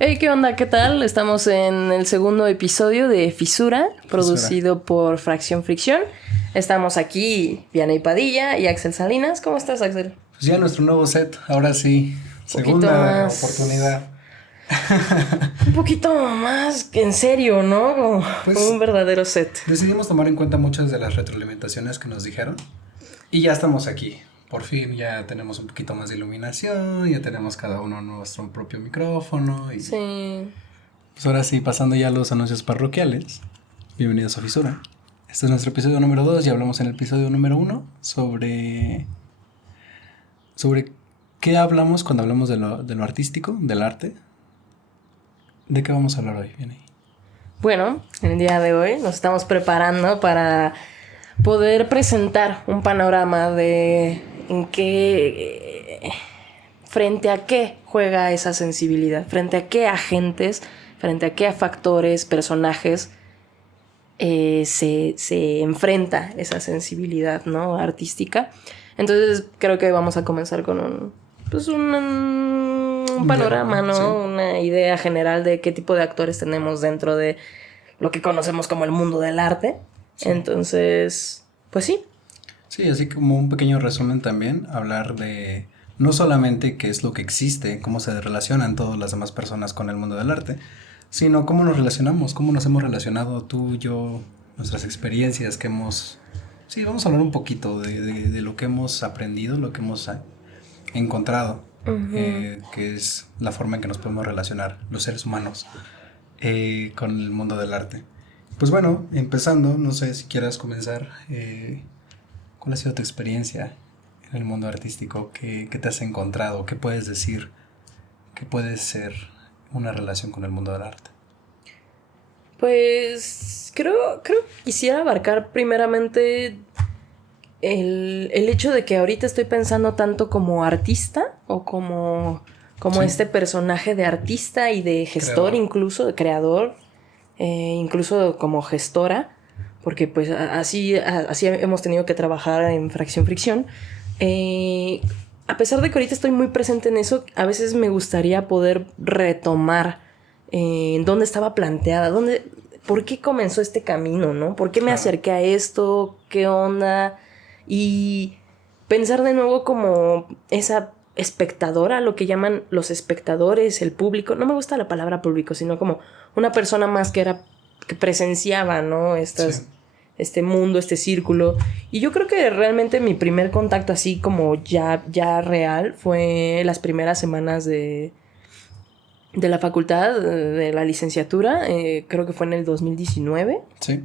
Hey, ¿qué onda? ¿Qué tal? Estamos en el segundo episodio de Fisura, producido por Fracción Fricción. Estamos aquí, Vianey Padilla y Axel Salinas. ¿Cómo estás, Axel? Pues ya nuestro nuevo set, ahora sí, Un poquito segunda más... oportunidad. Un poquito más en serio, ¿no? Como Pues un verdadero set. decidimos tomar en cuenta muchas de las retroalimentaciones que nos dijeron y ya estamos aquí. Por fin ya tenemos un poquito más de iluminación, ya tenemos cada uno nuestro propio micrófono y Sí. pues ahora sí, pasando ya a los anuncios parroquiales. Bienvenidos a Fisura. Este es nuestro episodio número 2 y hablamos en el episodio número 1 sobre qué hablamos cuando hablamos de lo artístico, del arte. ¿De qué vamos a hablar hoy? Viene ahí. Bueno, el día de hoy nos estamos preparando para poder presentar un panorama de en qué, frente a qué juega esa sensibilidad, frente a qué agentes, frente a qué factores, personajes se enfrenta esa sensibilidad, ¿no? Artística. Entonces creo que vamos a comenzar con un panorama, ¿no? Sí. Una idea general de qué tipo de actores tenemos dentro de lo que conocemos como el mundo del arte. Sí. Entonces, pues sí. Sí, así como un pequeño resumen también, hablar de no solamente qué es lo que existe, cómo se relacionan todas las demás personas con el mundo del arte, sino cómo nos relacionamos, cómo nos hemos relacionado tú, yo, nuestras experiencias que hemos... Sí, vamos a hablar un poquito de lo que hemos aprendido, lo que hemos encontrado, que es la forma en que nos podemos relacionar los seres humanos con el mundo del arte. Pues bueno, empezando, no sé si quieras comenzar, ¿cuál ha sido tu experiencia en el mundo artístico? ¿Qué te has encontrado? ¿Qué puedes decir? ¿Qué puede ser una relación con el mundo del arte? Pues creo que quisiera abarcar primeramente el hecho de que ahorita estoy pensando tanto como artista o como Sí. este personaje de artista y de gestor, Creador. incluso de creador, incluso como gestora, porque pues así hemos tenido que trabajar en Fracción Fricción. A pesar de que ahorita estoy muy presente en eso, a veces me gustaría poder retomar en dónde estaba planteada, por qué comenzó este camino, ¿no? ¿Por qué me acerqué a esto? ¿Qué onda? Y pensar de nuevo como esa espectadora, lo que llaman los espectadores, el público. No me gusta la palabra público, sino como una persona más que presenciaba, ¿no? Sí. Este mundo, este círculo. Y yo creo que realmente mi primer contacto así como ya real fue las primeras semanas de la facultad, de la licenciatura. Creo que fue en el 2019. Sí.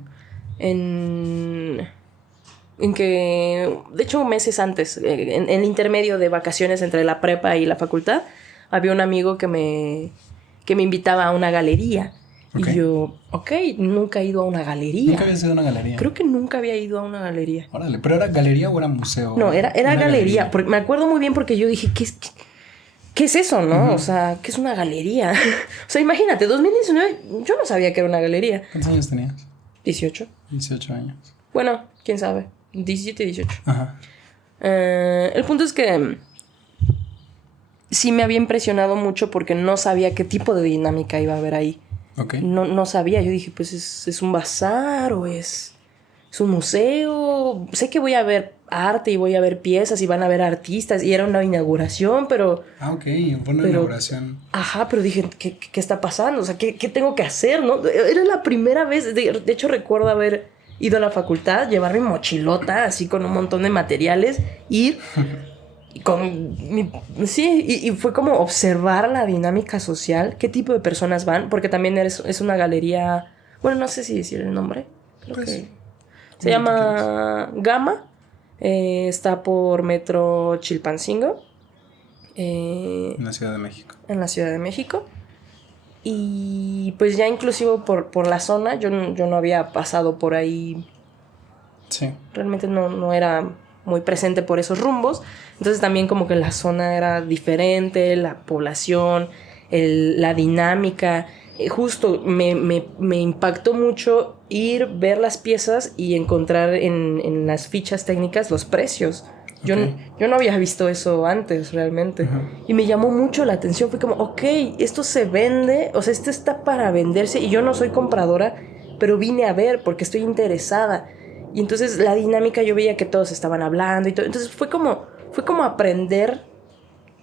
En que, de hecho, meses antes, en el intermedio de vacaciones entre la prepa y la facultad, había un amigo que me invitaba a una galería. Okay. Y yo, nunca he ido a una galería. ¿Nunca habías ido a una galería? Creo que nunca había ido a una galería. Órale, ¿pero era galería o era museo? No, era galería. Porque me acuerdo muy bien porque yo dije, ¿qué es eso, no? Uh-huh. O sea, ¿qué es una galería? O sea, imagínate, 2019, yo no sabía que era una galería. ¿Cuántos años tenías? 18. 18 años. Bueno, quién sabe. 17, 18. Ajá. El punto es que sí me había impresionado mucho porque no sabía qué tipo de dinámica iba a haber ahí. Ok. No sabía. Yo dije, pues es un bazar o es un museo. Sé que voy a ver arte y voy a ver piezas y van a ver artistas. Y era una inauguración, pero... Ok, fue una inauguración. Ajá, pero dije, ¿qué está pasando? O sea, ¿qué tengo que hacer? ¿No? Era la primera vez. De hecho, recuerdo haber ido a la facultad, llevar mi mochilota así con un montón de materiales, ir y fue como observar la dinámica social, qué tipo de personas van, porque también es una galería, bueno, no sé si decir el nombre, creo Pues, que se llama Gama, está por Metro Chilpancingo, en la Ciudad de México. En la Ciudad de México. Y pues ya inclusive por la zona, yo no había pasado por ahí. Sí. Realmente no era muy presente por esos rumbos. Entonces también como que la zona era diferente, la población, la dinámica. Justo me impactó mucho ir, ver las piezas y encontrar en las fichas técnicas los precios. Yo, Ok. yo no había visto eso antes realmente. Ajá. Y me llamó mucho la atención. Fue como, ok, esto se vende, o sea, esto está para venderse. Y yo no soy compradora, pero vine a ver porque estoy interesada. Y entonces la dinámica, yo veía que todos estaban hablando y todo. Entonces fue como aprender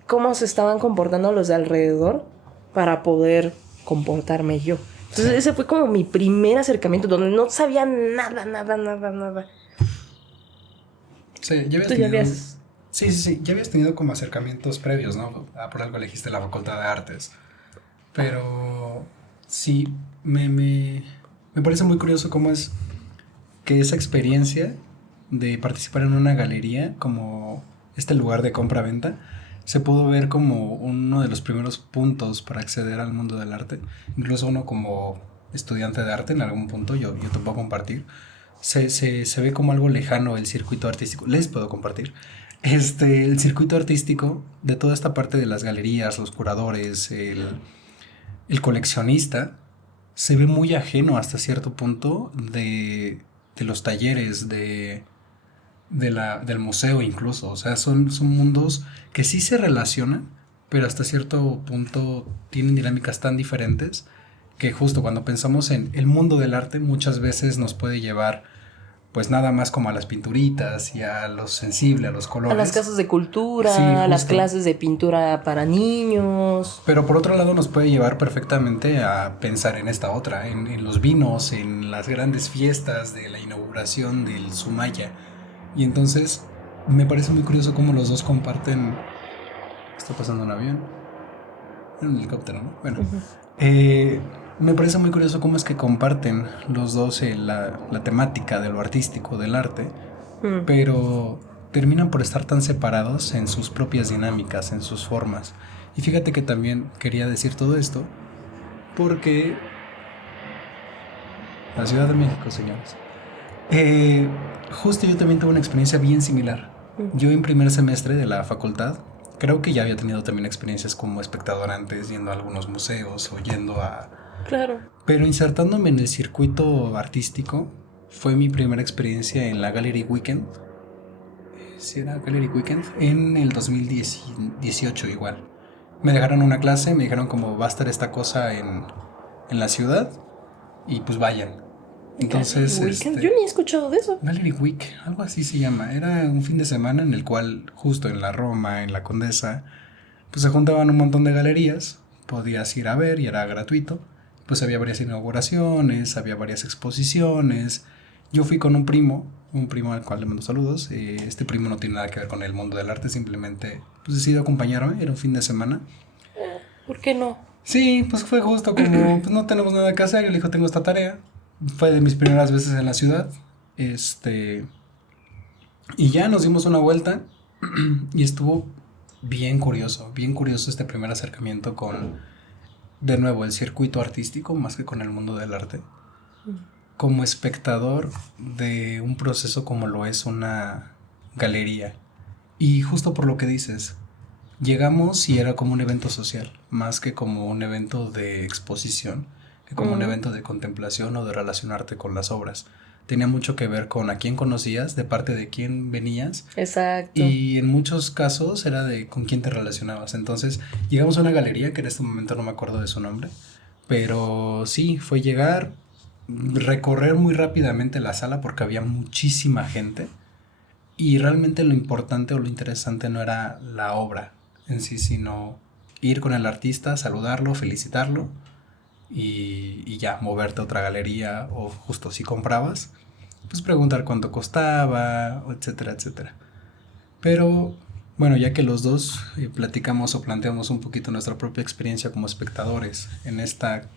cómo se estaban comportando los de alrededor para poder comportarme yo. Entonces Sí. ese fue como mi primer acercamiento donde no sabía nada. Sí, ya habías Tú ya tenido... habías... Sí, ya habías tenido como acercamientos previos, ¿no? Por algo elegiste la Facultad de Artes. Pero sí, me parece muy curioso cómo es que esa experiencia de participar en una galería, como este lugar de compra-venta, se pudo ver como uno de los primeros puntos para acceder al mundo del arte. Incluso uno como estudiante de arte en algún punto, yo te puedo compartir, se ve como algo lejano el circuito artístico. Les puedo compartir. El circuito artístico de toda esta parte de las galerías, los curadores, el coleccionista, se ve muy ajeno hasta cierto punto de los talleres, del museo incluso. O sea, son mundos que sí se relacionan, pero hasta cierto punto tienen dinámicas tan diferentes que justo cuando pensamos en el mundo del arte muchas veces nos puede llevar pues nada más como a las pinturitas y a lo sensible, a los colores. A las casas de cultura, Sí, a las justo. clases de pintura para niños. Pero por otro lado nos puede llevar perfectamente a pensar en esta otra, en los vinos, en las grandes fiestas de la inauguración del Sumaya. Y entonces me parece muy curioso cómo los dos comparten... Está pasando un avión, un helicóptero, ¿no? Bueno, me parece muy curioso cómo es que comparten los dos la temática de lo artístico, del arte, pero terminan por estar tan separados en sus propias dinámicas, en sus formas. Y fíjate que también quería decir todo esto porque la Ciudad de México, señores. Justo yo también tuve una experiencia bien similar. Yo en primer semestre de la facultad, creo que ya había tenido también experiencias como espectador antes, yendo a algunos museos o yendo a... Claro. Pero insertándome en el circuito artístico, fue mi primera experiencia en la Gallery Weekend. Sí, era Gallery Weekend, en el 2018 igual. Me dejaron una clase, me dijeron como va a estar esta cosa en la ciudad y pues vayan. Entonces, Yo ni he escuchado de eso. Gallery Week, algo así se llama. Era un fin de semana en el cual, justo en la Roma, en la Condesa, pues se juntaban un montón de galerías. Podías ir a ver y era gratuito. Pues había varias inauguraciones, había varias exposiciones. Yo fui con un primo al cual le mando saludos. Este primo no tiene nada que ver con el mundo del arte, simplemente pues decidió acompañarme. Era un fin de semana. ¿Por qué no? Sí, pues fue justo como pues no tenemos nada que hacer. Yo le dijo, tengo esta tarea. Fue de mis primeras veces en la ciudad. Y ya nos dimos una vuelta y estuvo bien curioso este primer acercamiento con, de nuevo, el circuito artístico más que con el mundo del arte. Como espectador de un proceso como lo es una galería. Y justo por lo que dices, llegamos y era como un evento social, más que como un evento de exposición, que como un evento de contemplación o de relacionarte con las obras. Tenía mucho que ver con a quién conocías, de parte de quién venías. Exacto. Y en muchos casos era de con quién te relacionabas. Entonces llegamos a una galería, que en este momento no me acuerdo de su nombre, pero sí, fue llegar, recorrer muy rápidamente la sala porque había muchísima gente. Y realmente lo importante o lo interesante no era la obra en sí, sino ir con el artista, saludarlo, felicitarlo y ya, moverte a otra galería o justo si comprabas, pues preguntar cuánto costaba, etcétera, etcétera. Pero bueno, ya que los dos platicamos o planteamos un poquito nuestra propia experiencia como espectadores en esta,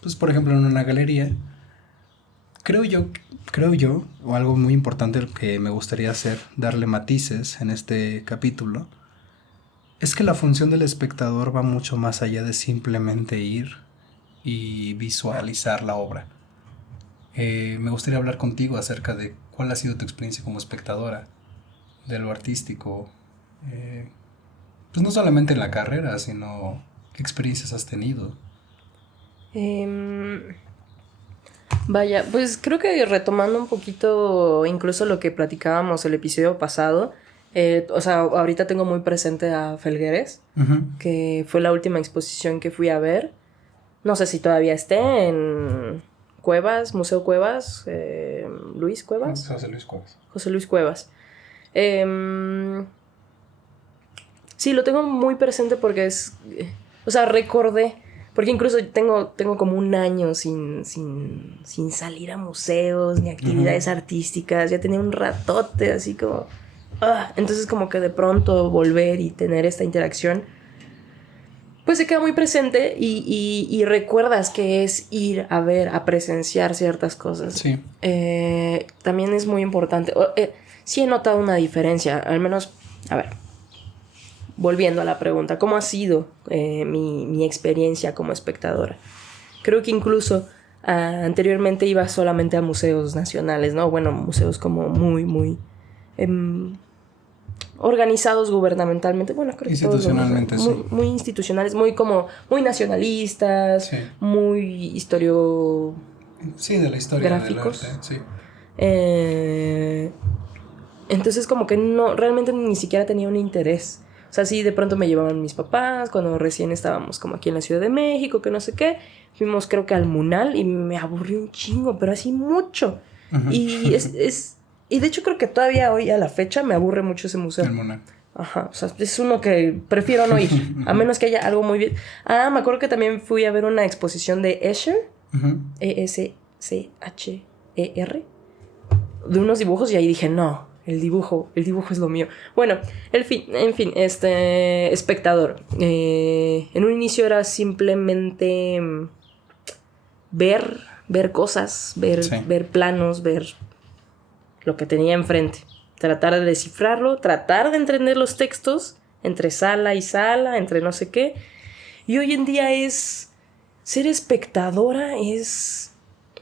pues por ejemplo en una galería, creo yo, o algo muy importante que me gustaría hacer, darle matices en este capítulo, es que la función del espectador va mucho más allá de simplemente ir y visualizar la obra. Me gustaría hablar contigo acerca de cuál ha sido tu experiencia como espectadora de lo artístico, pues no solamente en la carrera, sino qué experiencias has tenido. Vaya, pues creo que retomando un poquito incluso lo que platicábamos el episodio pasado, O sea, ahorita tengo muy presente a Felgueres, que fue la última exposición que fui a ver. No sé si todavía esté en Cuevas, Museo Cuevas, Luis Cuevas. José Luis Cuevas. José Luis Cuevas. Sí, lo tengo muy presente porque es... O sea, recordé... Porque incluso tengo como un año sin salir a museos ni actividades artísticas. Ya tenía un ratote así como... entonces como que de pronto volver y tener esta interacción... Pues se queda muy presente y recuerdas que es ir a ver, a presenciar ciertas cosas. Sí. También es muy importante. Sí he notado una diferencia, al menos... A ver... Volviendo a la pregunta, ¿cómo ha sido mi experiencia como espectadora? Creo que incluso anteriormente iba solamente a museos nacionales, ¿no? Bueno, museos como muy organizados gubernamentalmente. Bueno, creo que institucionalmente, todos, sí. Muy institucionales, muy nacionalistas, sí. Muy historio... Sí, de la historia gráficos. del arte, sí. Entonces como que no, realmente ni siquiera tenía un interés. O sea, sí, de pronto me llevaban mis papás cuando recién estábamos como aquí en la Ciudad de México, que no sé qué. Fuimos creo que al Munal y me aburrió un chingo, pero así mucho. Y y de hecho creo que todavía hoy a la fecha me aburre mucho ese museo. El Munal. Ajá, o sea, es uno que prefiero no ir, a menos que haya algo muy bien. Me acuerdo que también fui a ver una exposición de Escher, Escher, de unos dibujos y ahí dije, no. El dibujo es lo mío. Bueno, en fin, espectador. En un inicio era simplemente ver cosas, ver planos, ver lo que tenía enfrente. Tratar de descifrarlo, tratar de entender los textos entre sala y sala, entre no sé qué. Y hoy en día ser espectadora es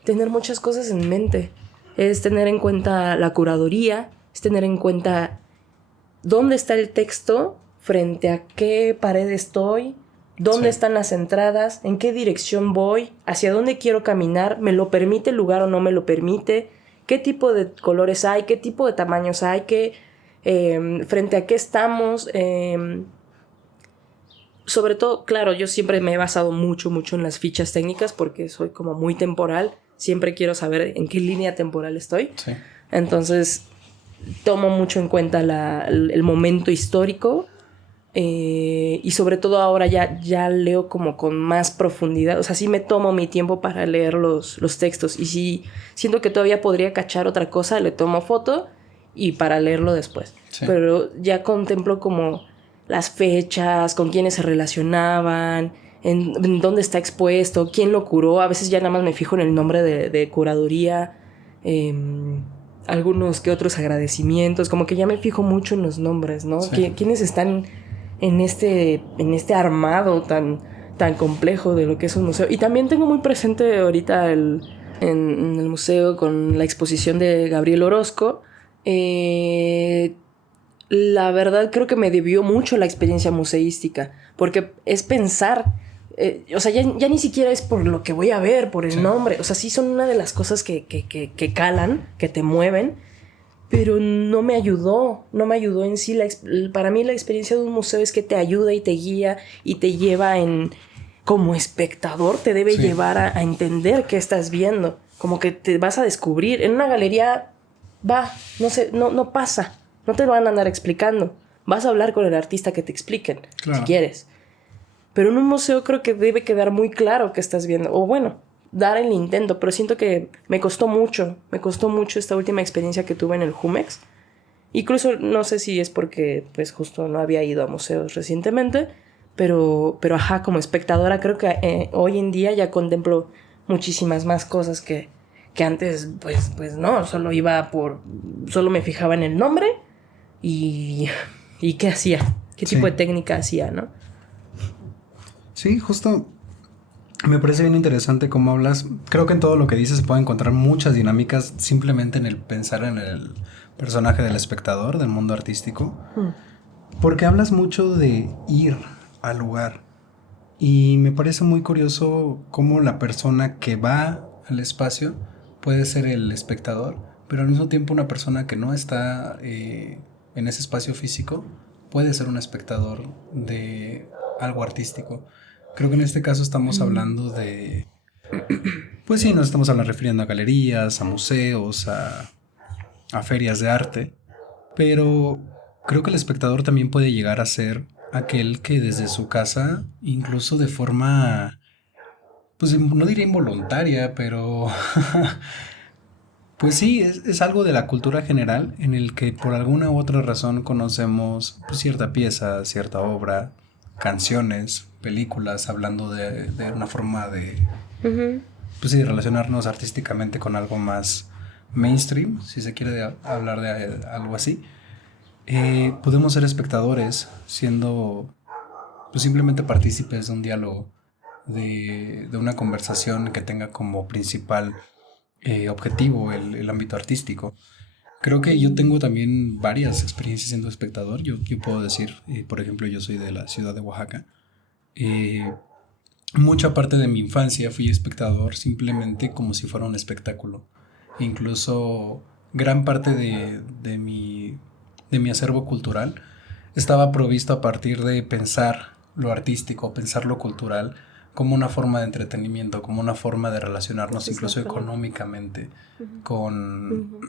tener muchas cosas en mente. Es tener en cuenta la curaduría, es tener en cuenta dónde está el texto, frente a qué pared estoy, dónde están las entradas, en qué dirección voy, hacia dónde quiero caminar, me lo permite el lugar o no me lo permite, qué tipo de colores hay, qué tipo de tamaños hay, frente a qué estamos. Sobre todo, claro, yo siempre me he basado mucho en las fichas técnicas porque soy como muy temporal. Siempre quiero saber en qué línea temporal estoy. Sí. Entonces, tomo mucho en cuenta el momento histórico. Y sobre todo ahora ya leo como con más profundidad. O sea, sí me tomo mi tiempo para leer los textos. Y si siento que todavía podría cachar otra cosa, le tomo foto y para leerlo después. Sí. Pero ya contemplo como las fechas, con quiénes se relacionaban, en dónde está expuesto, quién lo curó. A veces ya nada más me fijo en el nombre de curaduría, algunos que otros agradecimientos, como que ya me fijo mucho en los nombres, ¿no? Sí. ¿Quiénes están en este armado tan complejo de lo que es un museo? Y también tengo muy presente ahorita en el museo con la exposición de Gabriel Orozco. La verdad creo que me debió mucho la experiencia museística, porque es pensar, o sea, ya ni siquiera es por lo que voy a ver, por el nombre, o sea, sí son una de las cosas que calan, que te mueven, pero no me ayudó en sí. Para mí la experiencia de un museo es que te ayuda y te guía y te lleva como espectador, te debe llevar a entender qué estás viendo, como que te vas a descubrir. En una galería no pasa. No te lo van a andar explicando. Vas a hablar con el artista que te expliquen, claro, si quieres. Pero en un museo creo que debe quedar muy claro qué estás viendo. O bueno, dar el intento. Pero siento que me costó mucho esta última experiencia que tuve en el Jumex. Incluso no sé si es porque pues justo no había ido a museos recientemente. Pero ajá, como espectadora creo que hoy en día ya contemplo muchísimas más cosas que antes pues no. Solo me fijaba en el nombre. ¿Y qué hacía? ¿Qué tipo de técnica hacía, no? Sí, justo me parece bien interesante cómo hablas. Creo que en todo lo que dices se puede encontrar muchas dinámicas simplemente en el pensar en el personaje del espectador, del mundo artístico. Porque hablas mucho de ir al lugar. Y me parece muy curioso cómo la persona que va al espacio puede ser el espectador, pero al mismo tiempo una persona que no está en ese espacio físico, puede ser un espectador de algo artístico. Creo que en este caso estamos hablando de, pues sí, nos estamos refiriendo a galerías, a museos, a ferias de arte, pero creo que el espectador también puede llegar a ser aquel que desde su casa, incluso de forma, pues no diría involuntaria, pero pues sí, es algo de la cultura general en el que por alguna u otra razón conocemos pues, cierta pieza, cierta obra, canciones, películas, hablando de una forma de, pues sí, relacionarnos artísticamente con algo más mainstream, si se quiere hablar de algo así. Podemos ser espectadores siendo pues simplemente partícipes de un diálogo, de una conversación que tenga como principal objetivo el ámbito artístico. Creo que yo tengo también varias experiencias siendo espectador. Yo puedo decir, por ejemplo, yo soy de la ciudad de Oaxaca. Eh, Mucha parte de mi infancia fui espectador simplemente como si fuera un espectáculo. Incluso gran parte de mi acervo cultural estaba provisto a partir de pensar lo artístico, pensar lo cultural como una forma de entretenimiento, como una forma de relacionarnos incluso económicamente con...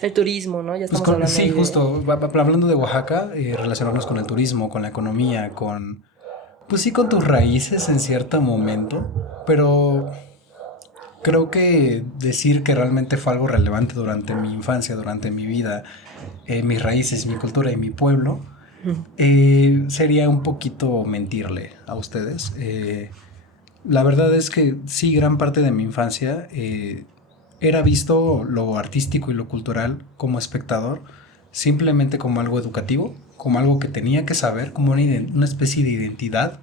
El turismo, ¿no? Ya Pues estamos hablando sí, de... justo, hablando de Oaxaca, relacionarnos con el turismo, con la economía, pues sí, con tus raíces en cierto momento, pero creo que decir que realmente fue algo relevante durante mi infancia, durante mi vida, mis raíces, mi cultura y mi pueblo, sería un poquito mentirle a ustedes. La verdad es que sí, gran parte de mi infancia era visto lo artístico y lo cultural como espectador, simplemente como algo educativo, como algo que tenía que saber, como una especie de identidad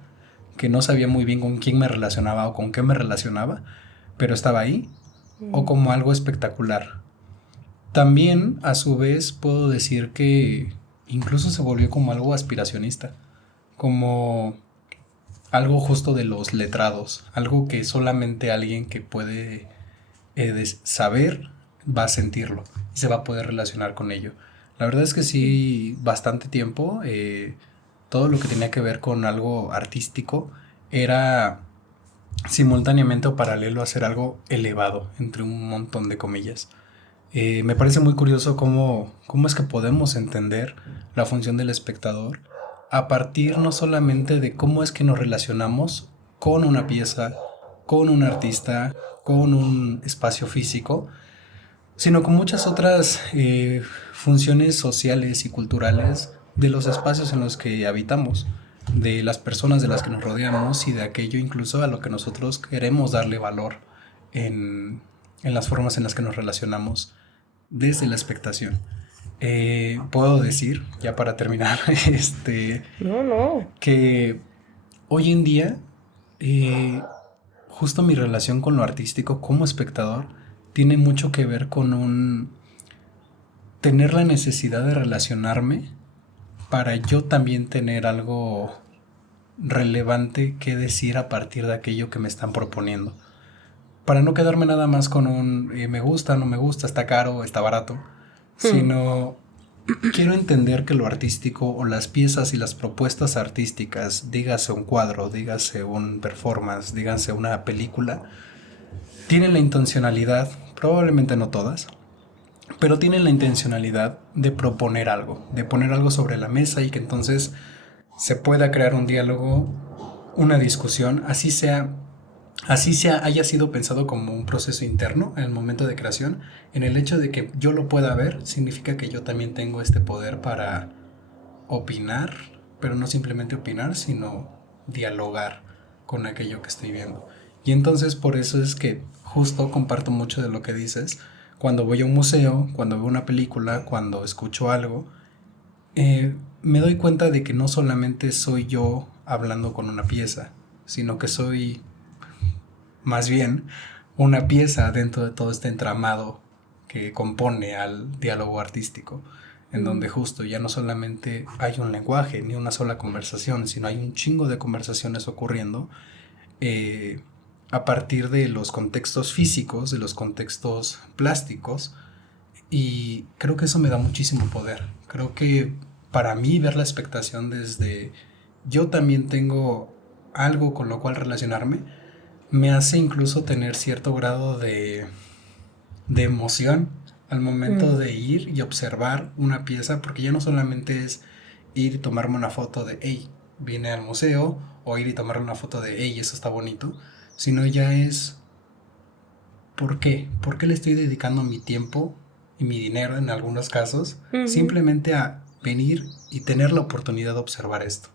que no sabía muy bien con quién me relacionaba o con qué me relacionaba, pero estaba ahí, o como algo espectacular. También, a su vez, puedo decir que incluso se volvió como algo aspiracionista, como algo justo de los letrados, algo que solamente alguien que puede saber va a sentirlo y se va a poder relacionar con ello. La verdad es que sí, bastante tiempo, todo lo que tenía que ver con algo artístico era simultáneamente o paralelo a hacer algo elevado, entre un montón de comillas. Me parece muy curioso cómo es que podemos entender la función del espectador a partir no solamente de cómo es que nos relacionamos con una pieza, con un artista, con un espacio físico, sino con muchas otras funciones sociales y culturales de los espacios en los que habitamos, de las personas de las que nos rodeamos y de aquello incluso a lo que nosotros queremos darle valor en las formas en las que nos relacionamos desde la expectación. Puedo decir, ya para terminar, que hoy en día, justo mi relación con lo artístico como espectador tiene mucho que ver con tener la necesidad de relacionarme para yo también tener algo relevante que decir a partir de aquello que me están proponiendo. Para no quedarme nada más con me gusta, no me gusta, está caro, está barato, sino quiero entender que lo artístico o las piezas y las propuestas artísticas, dígase un cuadro, dígase un performance, dígase una película, tienen la intencionalidad, probablemente no todas, pero tienen la intencionalidad de proponer algo, de poner algo sobre la mesa y que entonces se pueda crear un diálogo, una discusión, haya sido pensado como un proceso interno en el momento de creación. En el hecho de que yo lo pueda ver, significa que yo también tengo este poder para opinar, pero no simplemente opinar, sino dialogar con aquello que estoy viendo. Y entonces por eso es que justo comparto mucho de lo que dices. Cuando voy a un museo, cuando veo una película, cuando escucho algo, me doy cuenta de que no solamente soy yo hablando con una pieza, sino que soy más bien una pieza dentro de todo este entramado que compone al diálogo artístico, en donde justo ya no solamente hay un lenguaje ni una sola conversación, sino hay un chingo de conversaciones ocurriendo a partir de los contextos físicos, de los contextos plásticos Y creo que eso me da muchísimo poder. Creo que para mí ver la expectación desde yo también tengo algo con lo cual relacionarme, me hace incluso tener cierto grado de emoción al momento de ir y observar una pieza, porque ya no solamente es ir y tomarme una foto de, hey, vine al museo, o ir y tomarme una foto de, hey, eso está bonito, sino ya es, ¿por qué? ¿Por qué le estoy dedicando mi tiempo y mi dinero en algunos casos simplemente a venir y tener la oportunidad de observar esto?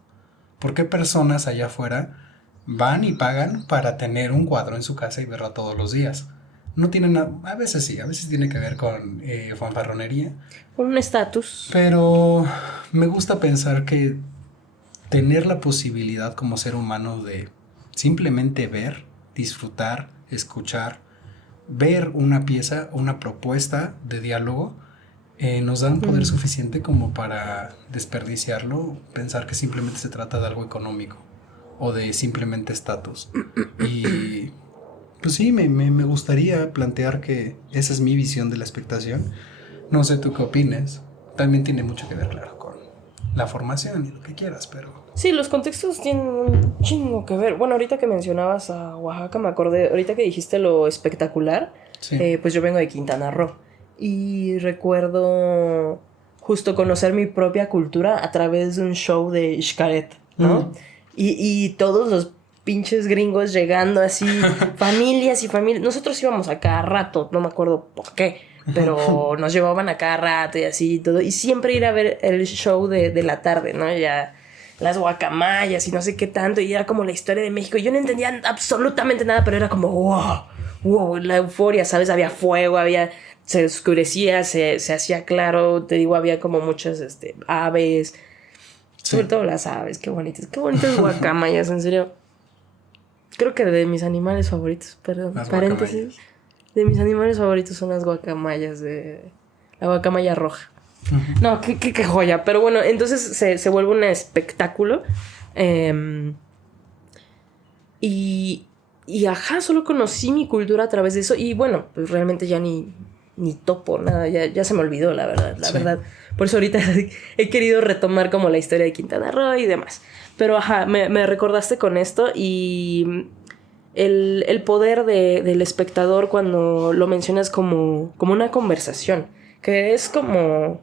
¿Por qué personas allá afuera van y pagan para tener un cuadro en su casa y verlo todos los días? No tienen a veces sí, a veces tiene que ver con fanfarronería. Con un estatus. Pero me gusta pensar que tener la posibilidad como ser humano de simplemente ver, disfrutar, escuchar, ver una pieza, una propuesta de diálogo, nos da un poder suficiente como para desperdiciarlo, pensar que simplemente se trata de algo económico o de simplemente estatus. Y pues sí, me gustaría plantear que esa es mi visión de la expectación. No sé tú qué opines. También tiene mucho que ver, claro, con la formación y lo que quieras, pero... Sí, los contextos tienen un chingo que ver. Bueno, ahorita que mencionabas a Oaxaca, me acordé, ahorita que dijiste lo espectacular, Sí. Pues yo vengo de Quintana Roo. Y recuerdo justo conocer mi propia cultura a través de un show de Xcaret, ¿no? Y todos los pinches gringos llegando así, familias y familias. Nosotros íbamos a cada rato, no me acuerdo por qué, pero nos llevaban a cada rato y así y todo. Y siempre ir a ver el show de la tarde, ¿no? Ya las guacamayas y no sé qué tanto. Y era como la historia de México. Yo no entendía absolutamente nada, pero era como wow, la euforia, ¿sabes? Había fuego, se oscurecía, se hacía claro. Te digo, había como muchas aves. Sí. Sobre todo las aves, qué bonitas guacamayas, en serio. Creo que de mis animales favoritos, perdón, las paréntesis. Guacamayas. De mis animales favoritos son las guacamayas de la guacamaya roja. No, qué joya. Pero bueno, entonces se vuelve un espectáculo. Y ajá, solo conocí mi cultura a través de eso. Y bueno, pues realmente ya ni topo nada. Ya se me olvidó, la verdad. La verdad. Por eso ahorita he querido retomar como la historia de Quintana Roo y demás. Pero ajá, me recordaste con esto. Y el poder del espectador cuando lo mencionas como una conversación. Que es como...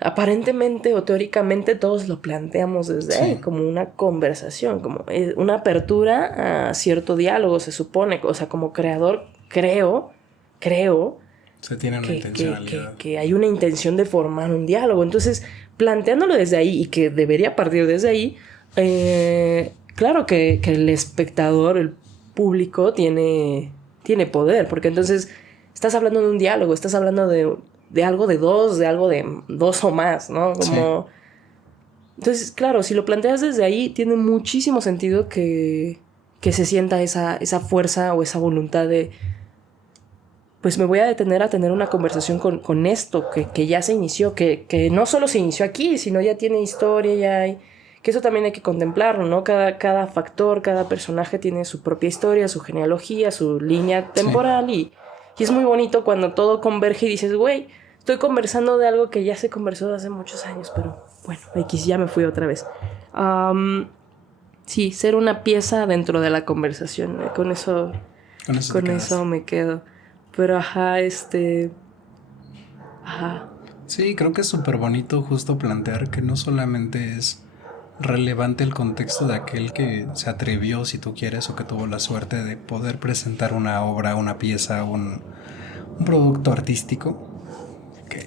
Aparentemente o teóricamente todos lo planteamos desde ahí, como una conversación, como una apertura a cierto diálogo, se supone. O sea, como creador, creo se tiene una intencionalidad. Que hay una intención de formar un diálogo. Entonces, planteándolo desde ahí y que debería partir desde ahí, claro que el espectador, el público, tiene poder, porque entonces estás hablando de un diálogo, estás hablando de algo de dos o más, ¿no? Como... Sí. Entonces, claro, si lo planteas desde ahí, tiene muchísimo sentido que se sienta esa fuerza o esa voluntad de... Pues me voy a detener a tener una conversación con esto que ya se inició, que no solo se inició aquí, sino ya tiene historia, ya hay... Que eso también hay que contemplarlo, ¿no? Cada factor, cada personaje tiene su propia historia, su genealogía, su línea temporal y es muy bonito cuando todo converge y dices, güey, estoy conversando de algo que ya se conversó hace muchos años, pero bueno, X, ya me fui otra vez. Sí, ser una pieza dentro de la conversación, con eso me quedo. Pero ajá. Sí, creo que es súper bonito justo plantear que no solamente es relevante el contexto de aquel que se atrevió, si tú quieres, o que tuvo la suerte de poder presentar una obra, una pieza, un producto artístico.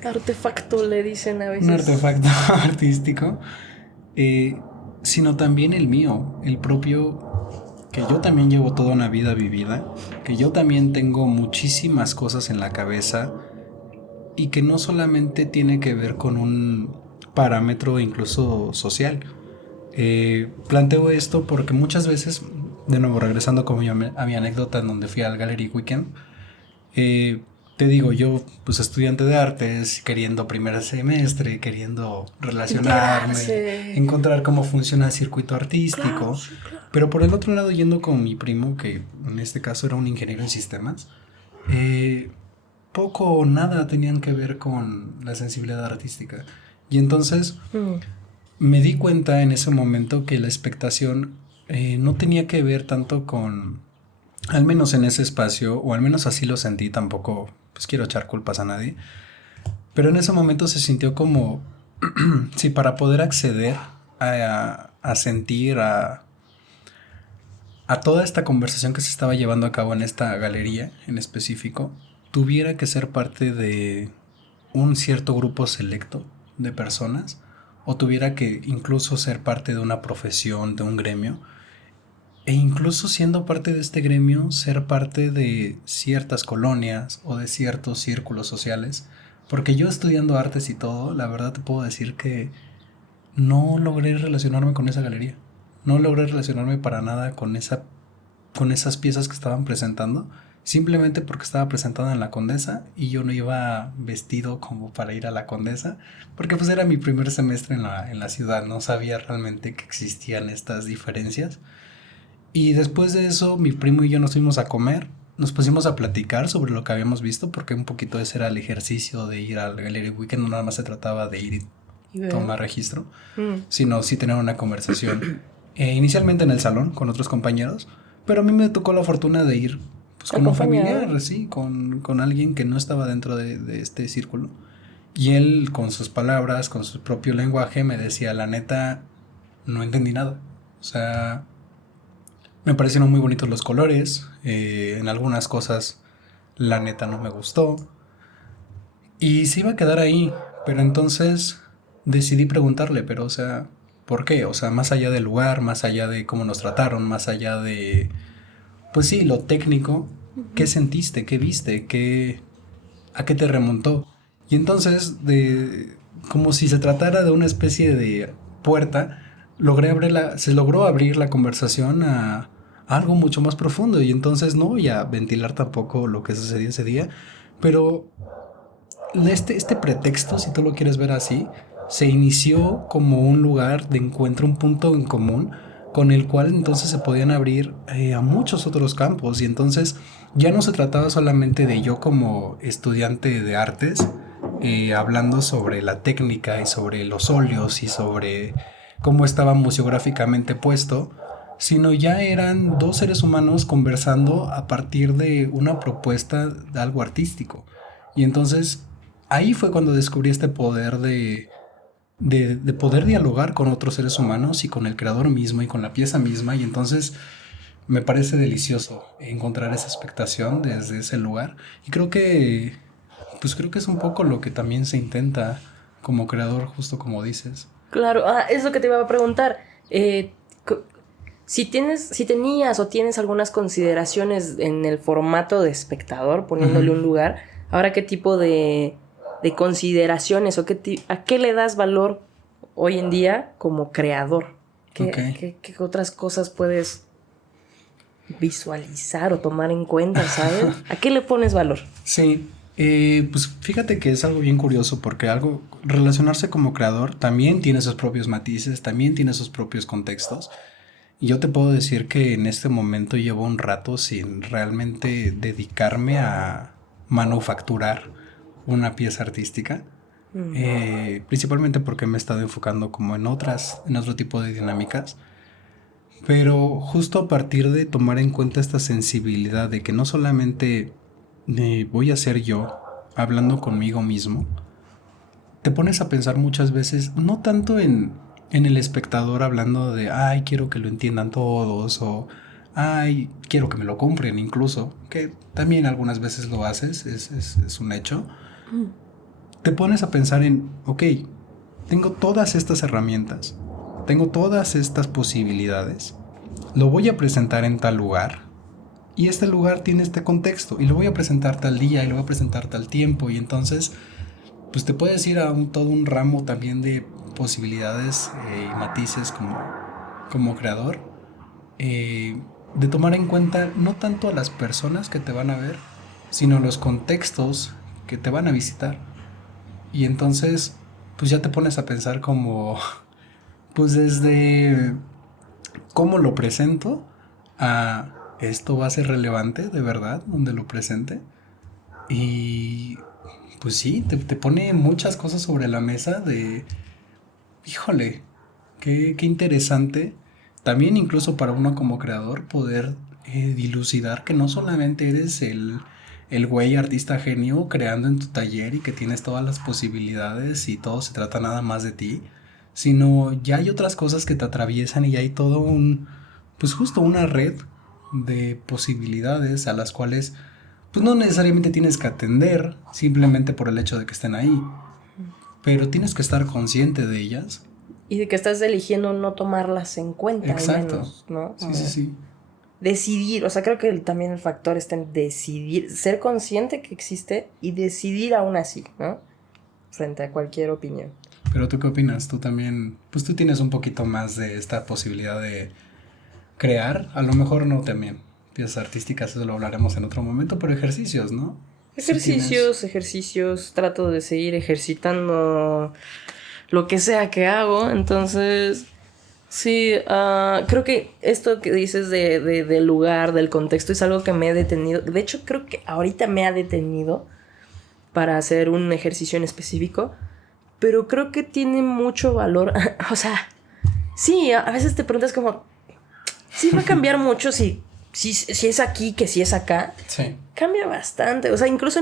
Artefacto le dicen a veces. Un artefacto artístico. Sino también el mío, el propio, que yo también llevo toda una vida vivida, que yo también tengo muchísimas cosas en la cabeza y que no solamente tiene que ver con un parámetro incluso social. Planteo esto porque muchas veces, de nuevo regresando como a mi anécdota en donde fui al Gallery Weekend, te digo, yo pues estudiante de artes, queriendo primer semestre, queriendo relacionarme, encontrar cómo funciona el circuito artístico, claro. Pero por el otro lado yendo con mi primo, que en este caso era un ingeniero en sistemas, poco o nada tenían que ver con la sensibilidad artística. Y entonces me di cuenta en ese momento que la expectación no tenía que ver tanto con, al menos en ese espacio, o al menos así lo sentí, tampoco pues quiero echar culpas a nadie, pero en ese momento se sintió como, si para poder acceder a sentir, a toda esta conversación que se estaba llevando a cabo en esta galería en específico, tuviera que ser parte de un cierto grupo selecto de personas, o tuviera que incluso ser parte de una profesión, de un gremio, e incluso siendo parte de este gremio, ser parte de ciertas colonias o de ciertos círculos sociales, porque yo estudiando artes y todo, la verdad te puedo decir que no logré relacionarme con esa galería. No logré relacionarme para nada con esas piezas que estaban presentando, simplemente porque estaba presentada en la Condesa y yo no iba vestido como para ir a la Condesa, porque pues era mi primer semestre en la ciudad, no sabía realmente que existían estas diferencias. Y después de eso, mi primo y yo nos fuimos a comer, nos pusimos a platicar sobre lo que habíamos visto, porque un poquito ese era el ejercicio de ir al Gallery Weekend, no nada más se trataba de ir y tomar registro, sino sí tener una conversación. Inicialmente en el salón con otros compañeros, pero a mí me tocó la fortuna de ir pues, con un familiar, sí, con alguien que no estaba dentro de este círculo. Y él, con sus palabras, con su propio lenguaje, me decía, la neta, no entendí nada. O sea, me parecieron muy bonitos los colores, en algunas cosas, la neta, no me gustó. Y se iba a quedar ahí, pero entonces decidí preguntarle, pero o sea, ¿por qué? O sea, más allá del lugar, más allá de cómo nos trataron, más allá de, pues sí, lo técnico, ¿qué sentiste? ¿Qué viste? ¿A qué te remontó? Y entonces, como si se tratara de una especie de puerta, se logró abrir la conversación a algo mucho más profundo. Y entonces no voy a ventilar tampoco lo que sucedió ese día, pero este pretexto, si tú lo quieres ver así, se inició como un lugar de encuentro, un punto en común con el cual entonces se podían abrir a muchos otros campos. Y entonces ya no se trataba solamente de yo como estudiante de artes hablando sobre la técnica y sobre los óleos y sobre cómo estaba museográficamente puesto, sino ya eran dos seres humanos conversando a partir de una propuesta de algo artístico. Y entonces ahí fue cuando descubrí este poder de poder dialogar con otros seres humanos y con el creador mismo y con la pieza misma. Y entonces me parece delicioso encontrar esa expectación desde ese lugar. Y creo que es un poco lo que también se intenta como creador, justo como dices. Claro, es lo que te iba a preguntar. Si tenías o tienes algunas consideraciones en el formato de espectador, poniéndole un lugar, ahora qué tipo de consideraciones o a qué le das valor hoy en día como creador. ¿Qué otras cosas puedes visualizar o tomar en cuenta, sabes? ¿A qué le pones valor? Sí, pues fíjate que es algo bien curioso porque relacionarse como creador también tiene sus propios matices, también tiene sus propios contextos. Y yo te puedo decir que en este momento llevo un rato sin realmente dedicarme a manufacturar una pieza artística, principalmente porque me he estado enfocando como en otro tipo de dinámicas, pero justo a partir de tomar en cuenta esta sensibilidad de que no solamente voy a ser yo hablando conmigo mismo, te pones a pensar muchas veces, no tanto en el espectador hablando de, ay, quiero que lo entiendan todos, o ay, quiero que me lo compren incluso, que también algunas veces lo haces, es un hecho. Te pones a pensar en, ok, tengo todas estas herramientas, tengo todas estas posibilidades, lo voy a presentar en tal lugar, y este lugar tiene este contexto, y lo voy a presentar tal día, y lo voy a presentar tal tiempo, y entonces pues te puedes ir a todo un ramo también de posibilidades y matices como creador, de tomar en cuenta no tanto a las personas que te van a ver, sino los contextos que te van a visitar. Y entonces, pues ya te pones a pensar como, pues desde cómo lo presento a esto va a ser relevante de verdad donde lo presente. Y pues sí, te pone muchas cosas sobre la mesa de, híjole, qué interesante. También incluso para uno como creador poder dilucidar que no solamente eres el güey artista genio creando en tu taller y que tienes todas las posibilidades y todo se trata nada más de ti, sino ya hay otras cosas que te atraviesan y ya hay todo pues justo una red de posibilidades a las cuales pues no necesariamente tienes que atender simplemente por el hecho de que estén ahí, pero tienes que estar consciente de ellas. Y de que estás eligiendo no tomarlas en cuenta. Exacto. Al menos, ¿no? Sí. Decidir, o sea, creo que también el factor está en decidir, ser consciente que existe y decidir aún así, ¿no? Frente a cualquier opinión. Pero ¿tú qué opinas? Tú también, pues tú tienes un poquito más de esta posibilidad de crear, a lo mejor no también piezas artísticas, eso lo hablaremos en otro momento, pero ejercicios, ¿no? Ejercicios, trato de seguir ejercitando lo que sea que hago, entonces sí, creo que esto que dices del lugar, del contexto, es algo que me he detenido, de hecho creo que ahorita me ha detenido para hacer un ejercicio en específico, pero creo que tiene mucho valor, o sea, sí, a veces te preguntas como, sí va a cambiar mucho si es aquí que si es acá. Sí. Cambia bastante. O sea, incluso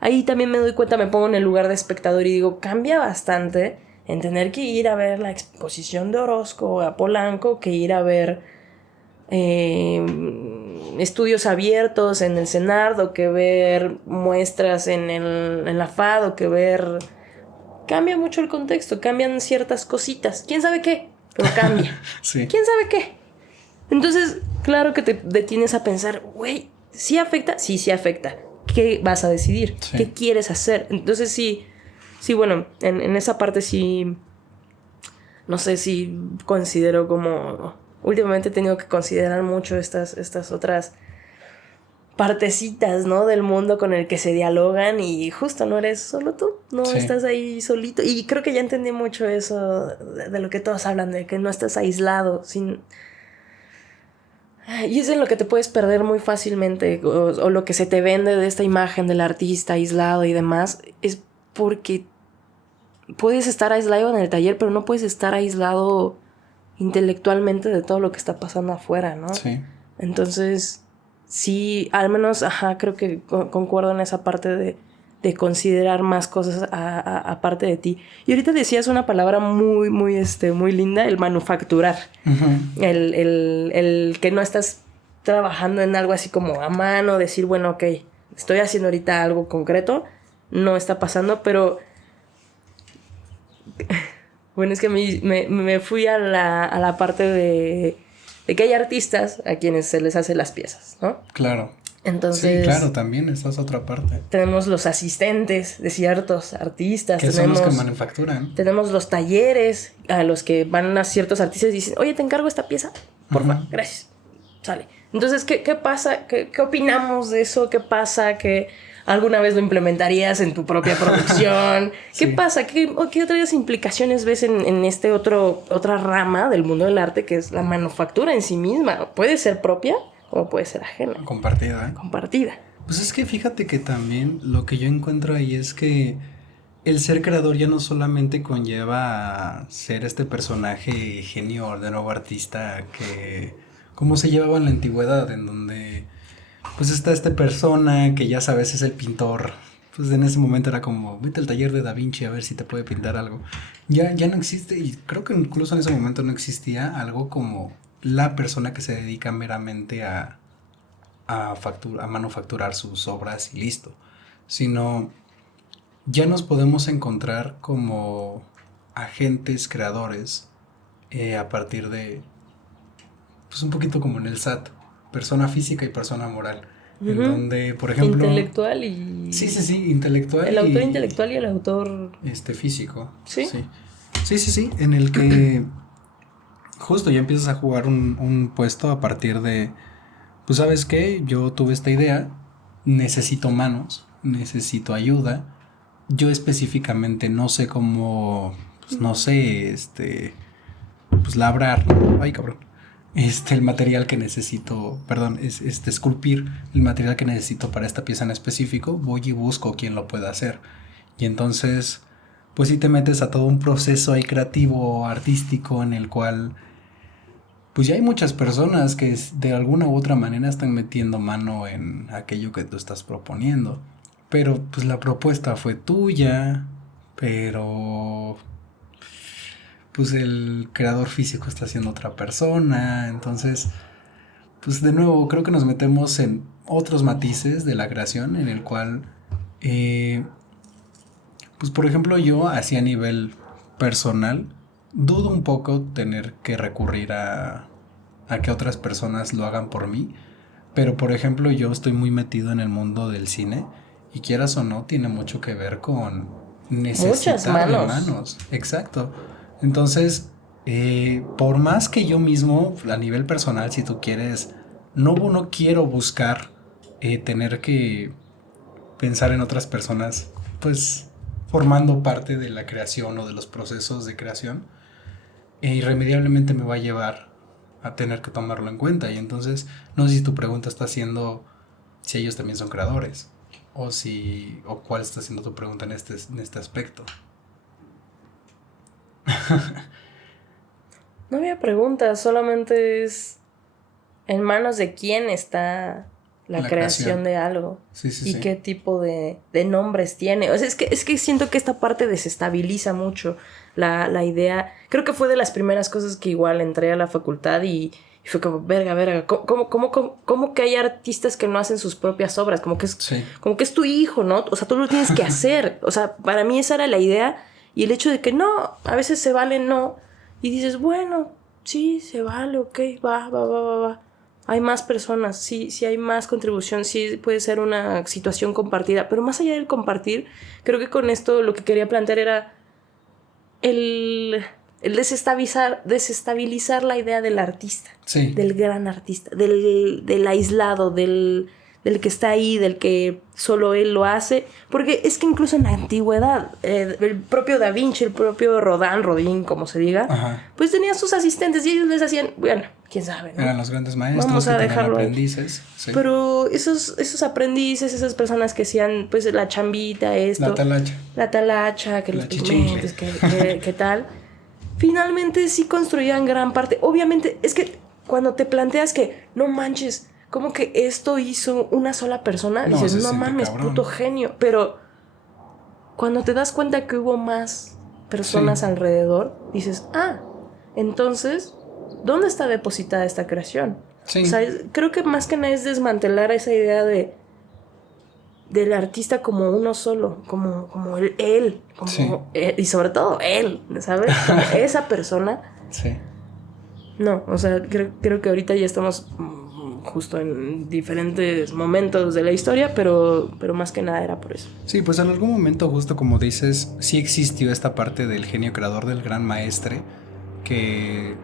ahí también me doy cuenta, me pongo en el lugar de espectador y digo, cambia bastante en tener que ir a ver la exposición de Orozco a Polanco que ir a ver estudios abiertos en el CENARD o que ver muestras en la FAD o que ver... Cambia mucho el contexto, cambian ciertas cositas. ¿Quién sabe qué? Pero cambia. Sí. ¿Quién sabe qué? Entonces, claro que te detienes a pensar, güey, ¿sí afecta? Sí afecta. ¿Qué vas a decidir? Sí. ¿Qué quieres hacer? Entonces, sí, bueno, en esa parte sí, no sé si considero como... Últimamente he tenido que considerar mucho estas otras partecitas, ¿no? Del mundo con el que se dialogan y justo no eres solo tú, no estás ahí solito. Y creo que ya entendí mucho eso de lo que todos hablan, de que no estás aislado, y es en lo que te puedes perder muy fácilmente, o lo que se te vende de esta imagen del artista aislado y demás, es porque puedes estar aislado en el taller, pero no puedes estar aislado intelectualmente de todo lo que está pasando afuera, ¿no? Sí. Entonces, sí, al menos, creo que concuerdo en esa parte de considerar más cosas aparte de ti. Y ahorita decías una palabra muy, muy, muy linda, el manufacturar. Uh-huh. El que no estás trabajando en algo así como a mano, decir, bueno, ok, estoy haciendo ahorita algo concreto, no está pasando, pero... Bueno, es que me fui a la parte de que hay artistas a quienes se les hace las piezas, ¿no? Claro. Entonces, sí, claro, también esa es otra parte. Tenemos los asistentes de ciertos artistas. Que son los que manufacturan. Tenemos los talleres a los que van a ciertos artistas y dicen, oye, te encargo esta pieza, porfa, gracias, sale. Entonces, ¿qué pasa? ¿Qué opinamos de eso? ¿Qué pasa? ¿Que alguna vez lo implementarías en tu propia producción? ¿Qué pasa? ¿Qué otras implicaciones ves en otra rama del mundo del arte que es la manufactura en sí misma? Puede ser propia o puede ser ajena. Compartida. Pues es que fíjate que también lo que yo encuentro ahí es que el ser creador ya no solamente conlleva ser este personaje genio de nuevo artista que como se llevaba en la antigüedad, en donde pues está esta persona que ya sabes es el pintor. Pues en ese momento era como, vete al taller de Da Vinci a ver si te puede pintar algo. Ya no existe, y creo que incluso en ese momento no existía algo como la persona que se dedica meramente a manufacturar sus obras y listo. Sino ya nos podemos encontrar como agentes creadores a partir de, pues un poquito como en el SAT, persona física y persona moral. Uh-huh. En donde, por ejemplo... Intelectual y... Sí, intelectual. El autor intelectual y el autor... físico. ¿Sí? Sí, en el que justo ya empiezas a jugar un puesto a partir de... Pues, ¿sabes qué? Yo tuve esta idea, necesito manos, necesito ayuda. Yo específicamente no sé cómo... Pues, no sé, pues labrar, ¿no? Ay, cabrón. el material que necesito, perdón, esculpir el material que necesito para esta pieza en específico, voy y busco quién lo pueda hacer. Y entonces, pues si te metes a todo un proceso ahí creativo, artístico, en el cual, pues ya hay muchas personas que de alguna u otra manera están metiendo mano en aquello que tú estás proponiendo. Pero pues la propuesta fue tuya, pero pues el creador físico está siendo otra persona. Entonces, pues de nuevo creo que nos metemos en otros matices de la creación en el cual, pues por ejemplo yo así a nivel personal dudo un poco tener que recurrir a que otras personas lo hagan por mí. Pero por ejemplo yo estoy muy metido en el mundo del cine y quieras o no tiene mucho que ver con Muchas necesitar de manos. manos. Exacto. Entonces, por más que yo mismo, a nivel personal, si tú quieres, no quiero buscar tener que pensar en otras personas, pues formando parte de la creación o de los procesos de creación, irremediablemente me va a llevar a tener que tomarlo en cuenta. Y entonces, no sé si tu pregunta está siendo si ellos también son creadores o cuál está siendo tu pregunta en este aspecto. No había preguntas, solamente es en manos de quién está la creación de algo. Sí, sí, y sí. qué tipo de nombres tiene. O sea, es que siento que esta parte desestabiliza mucho la idea. Creo que fue de las primeras cosas que igual entré a la facultad y fue como, verga, ¿cómo que hay artistas que no hacen sus propias obras? Sí. Como que es tu hijo, ¿no? O sea, tú lo tienes que hacer. O sea, para mí esa era la idea. Y el hecho de que no, a veces se vale no. Y dices, bueno, sí, se vale, ok, va. Hay más personas, sí hay más contribución, sí puede ser una situación compartida. Pero más allá del compartir, creo que con esto lo que quería plantear era el desestabilizar la idea del artista. Sí. Del gran artista, del aislado, del que está ahí, del que solo él lo hace. Porque es que incluso en la antigüedad, el propio Da Vinci, el propio Rodin, como se diga, Ajá. pues tenían sus asistentes y ellos les hacían, bueno, quién sabe, ¿no? Eran los grandes maestros. Vamos a que tenían dejarlo aprendices. Sí. Pero esos aprendices, esas personas que hacían pues la chambita, esto, la talacha, que la los pigmentos, que tal, finalmente sí construían gran parte. Obviamente es que cuando te planteas que no manches, como que esto hizo una sola persona, No, dices, no mames, cabrón. Puto genio. Pero cuando te das cuenta que hubo más personas alrededor, dices, entonces, ¿dónde está depositada esta creación? Sí. O sea, creo que más que nada es desmantelar esa idea del artista como uno solo, como él como él, y sobre todo él, ¿sabes? Como esa persona. Sí. No, o sea, creo que ahorita ya estamos justo en diferentes momentos de la historia, pero más que nada era por eso. Sí, pues en algún momento, justo como dices, sí existió esta parte del genio creador, del gran maestre, que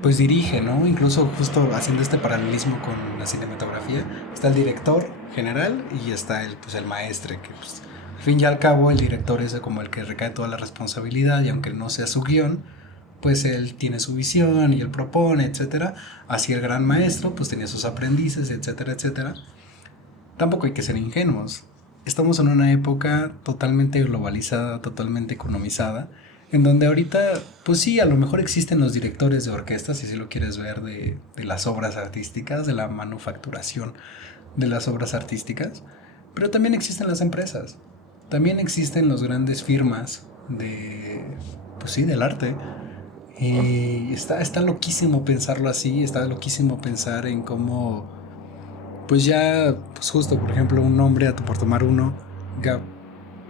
pues dirige, ¿no? Incluso justo haciendo este paralelismo con la cinematografía, está el director general y está el maestre, que pues al fin y al cabo el director es como el que recae toda la responsabilidad y aunque no sea su guión, pues él tiene su visión y él propone, etcétera. Así el gran maestro pues tenía sus aprendices, etcétera, etcétera. Tampoco hay que ser ingenuos. Estamos en una época totalmente globalizada, totalmente economizada, en donde ahorita, pues sí, a lo mejor existen los directores de orquestas, si así lo quieres ver, de las obras artísticas, de la manufacturación de las obras artísticas, pero también existen las empresas, también existen las grandes firmas pues sí, del arte. Y está loquísimo pensarlo así, está loquísimo pensar en cómo, pues ya, pues justo, por ejemplo, un nombre, por tomar uno,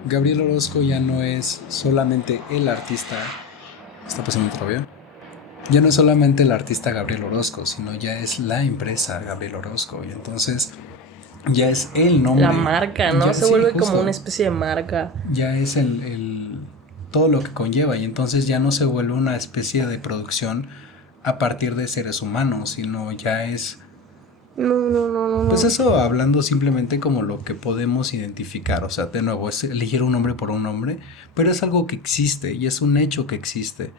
Gabriel Orozco ya no es solamente el artista. Está pasando otro avión. Ya no es solamente el artista Gabriel Orozco, sino ya es la empresa Gabriel Orozco. Y entonces ya es el nombre. La marca, ¿no? Se vuelve justo, como una especie de marca. Ya es todo lo que conlleva. Y entonces ya no se vuelve una especie de producción a partir de seres humanos, sino ya es... No. Pues eso hablando simplemente como lo que podemos identificar, o sea, de nuevo, es elegir un nombre por un nombre, pero es algo que existe y es un hecho que existe.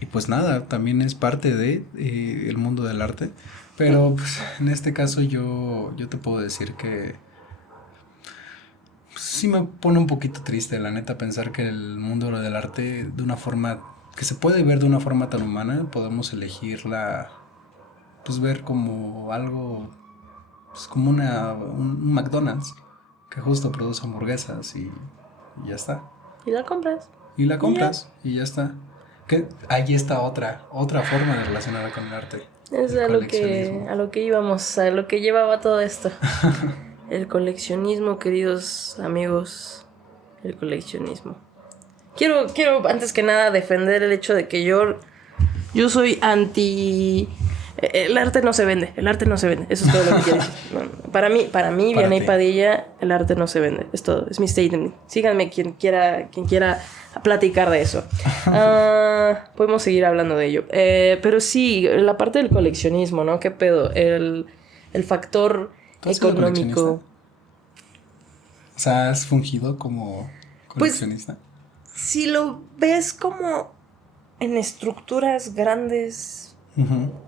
y pues nada, también es parte de el mundo del arte. Pero pues, en este caso yo te puedo decir que pues, sí me pone un poquito triste, la neta, pensar que el mundo del arte de una forma que se puede ver de una forma tan humana, podemos elegirla, pues ver como algo, pues como un McDonald's que justo produce hamburguesas y ya está. Y la compras. Y la compras y ya está. Que ahí está otra forma de relacionarla con el arte. Es a lo que íbamos, a lo que llevaba todo esto. El coleccionismo, queridos amigos. El coleccionismo. Quiero antes que nada defender el hecho de que yo soy anti... El arte no se vende, eso es todo lo que quiero decir. No, para mí, Vianey Padilla, el arte no se vende, es todo, es mi statement. Síganme quien quiera platicar de eso. Podemos seguir hablando de ello. Pero sí, la parte del coleccionismo, ¿no? ¿Qué pedo? El factor económico. O sea, ¿has fungido como coleccionista? Pues, si lo ves como en estructuras grandes,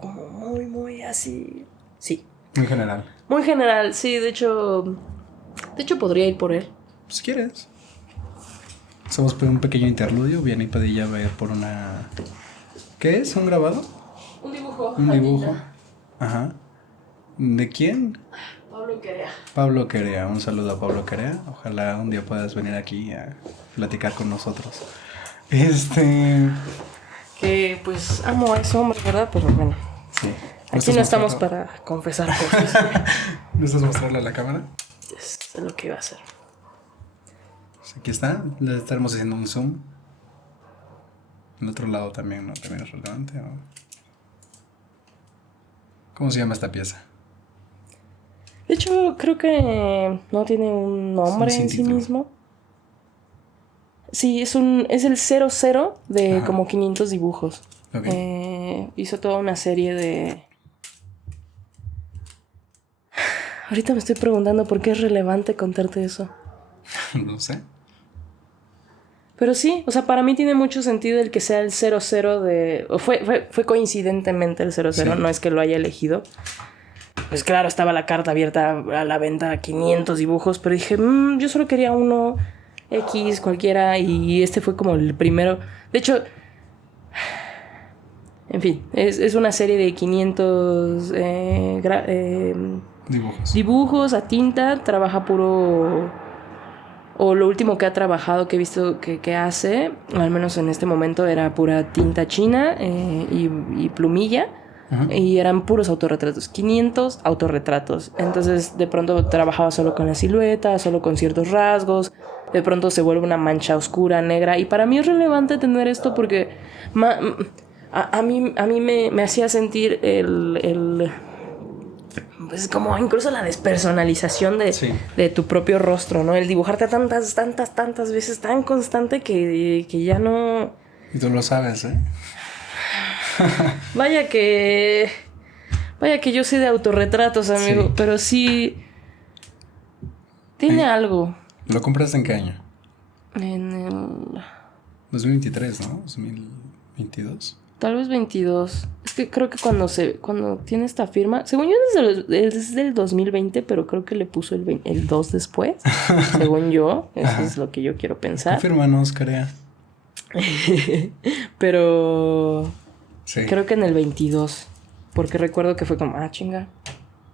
como muy, muy así, sí. Muy general. Muy general, sí, de hecho podría ir por él. Si quieres. Hacemos un pequeño interludio. Vianey Padilla va a ir por una... ¿Qué es? ¿Un grabado? Un dibujo. Un dibujo. Ajá. ¿De quién? Pablo Querea. Un saludo a Pablo Querea. Ojalá un día puedas venir aquí a platicar con nosotros. Que pues amo a ese hombre, ¿verdad? Pero bueno. Sí. Aquí no estamos para confesar cosas. ¿No estás mostrarle a la cámara? Es lo que iba a hacer. Pues aquí está. Le estaremos haciendo un zoom. El otro lado también, ¿no? También es relevante, ¿no? ¿Cómo se llama esta pieza? De hecho, creo que no tiene un nombre en sí mismo. Sí, es el 00 de Ajá. como 500 dibujos. Okay. Hizo toda una serie de... Ahorita me estoy preguntando por qué es relevante contarte eso. No sé. Pero sí, o sea, para mí tiene mucho sentido el que sea el 00 de... Fue coincidentemente el 00, sí. No es que lo haya elegido. Pues claro, estaba la carta abierta a la venta, 500 dibujos, pero dije, yo solo quería uno... X, cualquiera, y este fue como el primero. De hecho, en fin, es una serie de 500 dibujos a tinta. Trabaja puro, o lo último que ha trabajado, que he visto que hace, al menos en este momento, era pura tinta china y plumilla. Uh-huh. Y eran puros autorretratos, 500 autorretratos. Entonces de pronto trabajaba solo con la silueta, solo con ciertos rasgos. De pronto se vuelve una mancha oscura, negra. Y para mí es relevante tener esto porque a mí me hacía sentir pues como incluso la despersonalización de tu propio rostro, ¿no? El dibujarte tantas veces tan constante que ya no... Y tú lo sabes, ¿eh? Vaya que yo sé de autorretratos, amigo, sí. Pero sí tiene algo. ¿Lo compraste en qué año? En el 2023, ¿no? 2022. Tal vez 22. Es que creo que cuando tiene esta firma, según yo es del 2020, pero creo que le puso el 2 después. Según yo, eso es lo que yo quiero pensar. Confírmanos, Carea. Pero sí. Creo que en el 22, porque recuerdo que fue como, chinga,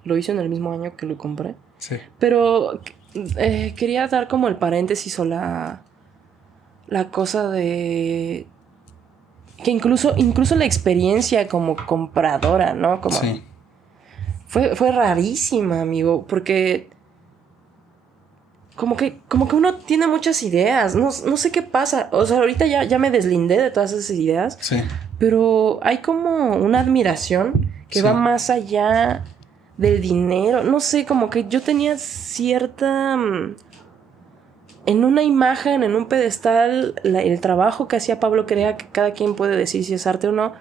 lo hice en el mismo año que lo compré. Sí. Pero quería dar como el paréntesis o la cosa de que incluso la experiencia como compradora, ¿no? Como sí. Fue rarísima, amigo, porque como que uno tiene muchas ideas, no sé qué pasa. O sea, ahorita ya me deslindé de todas esas ideas. Sí. Pero hay como una admiración que va más allá del dinero. No sé, como que yo tenía cierta... En una imagen, en un pedestal, el trabajo que hacía Pablo Querea, que cada quien puede decir si es arte o no.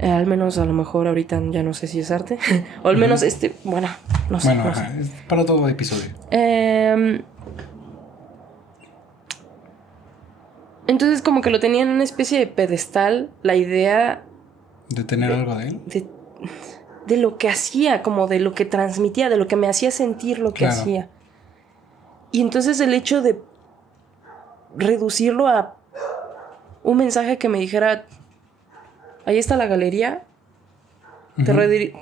Al menos, a lo mejor, ahorita ya no sé si es arte. O al menos, bueno, no sé. Bueno, no sé. Para todo Entonces como que lo tenía en una especie de pedestal, la idea ¿De tener algo de él? de lo que hacía, como de lo que transmitía, de lo que me hacía sentir lo que Claro. hacía. Y entonces el hecho de reducirlo a un mensaje que me dijera, ahí está la galería,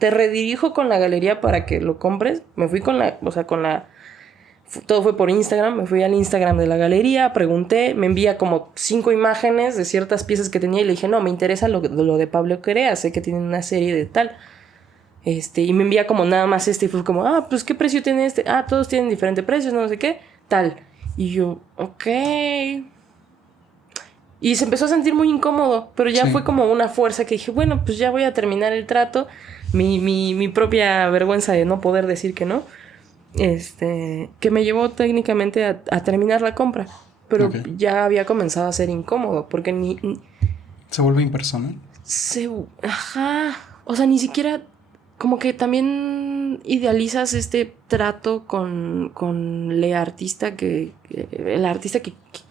te redirijo con la galería para que lo compres. Me fui con la, o sea, todo fue por Instagram, me fui al Instagram de la galería, pregunté, me envía como 5 imágenes de ciertas piezas que tenía y le dije, no, me interesa lo de Pablo Querea, sé que tienen una serie de tal. Y me envía como nada más y fue como, pues ¿qué precio tiene este? Todos tienen diferentes precios, no sé qué, tal. Y yo, ok. Y se empezó a sentir muy incómodo, pero ya fue como una fuerza que dije, bueno, pues ya voy a terminar el trato. Mi propia vergüenza de no poder decir que no. Que me llevó técnicamente a terminar la compra. Pero ya había comenzado a ser incómodo, porque ¿Se vuelve impersonal? Ajá. O sea, ni siquiera... Como que también idealizas este trato con el artista que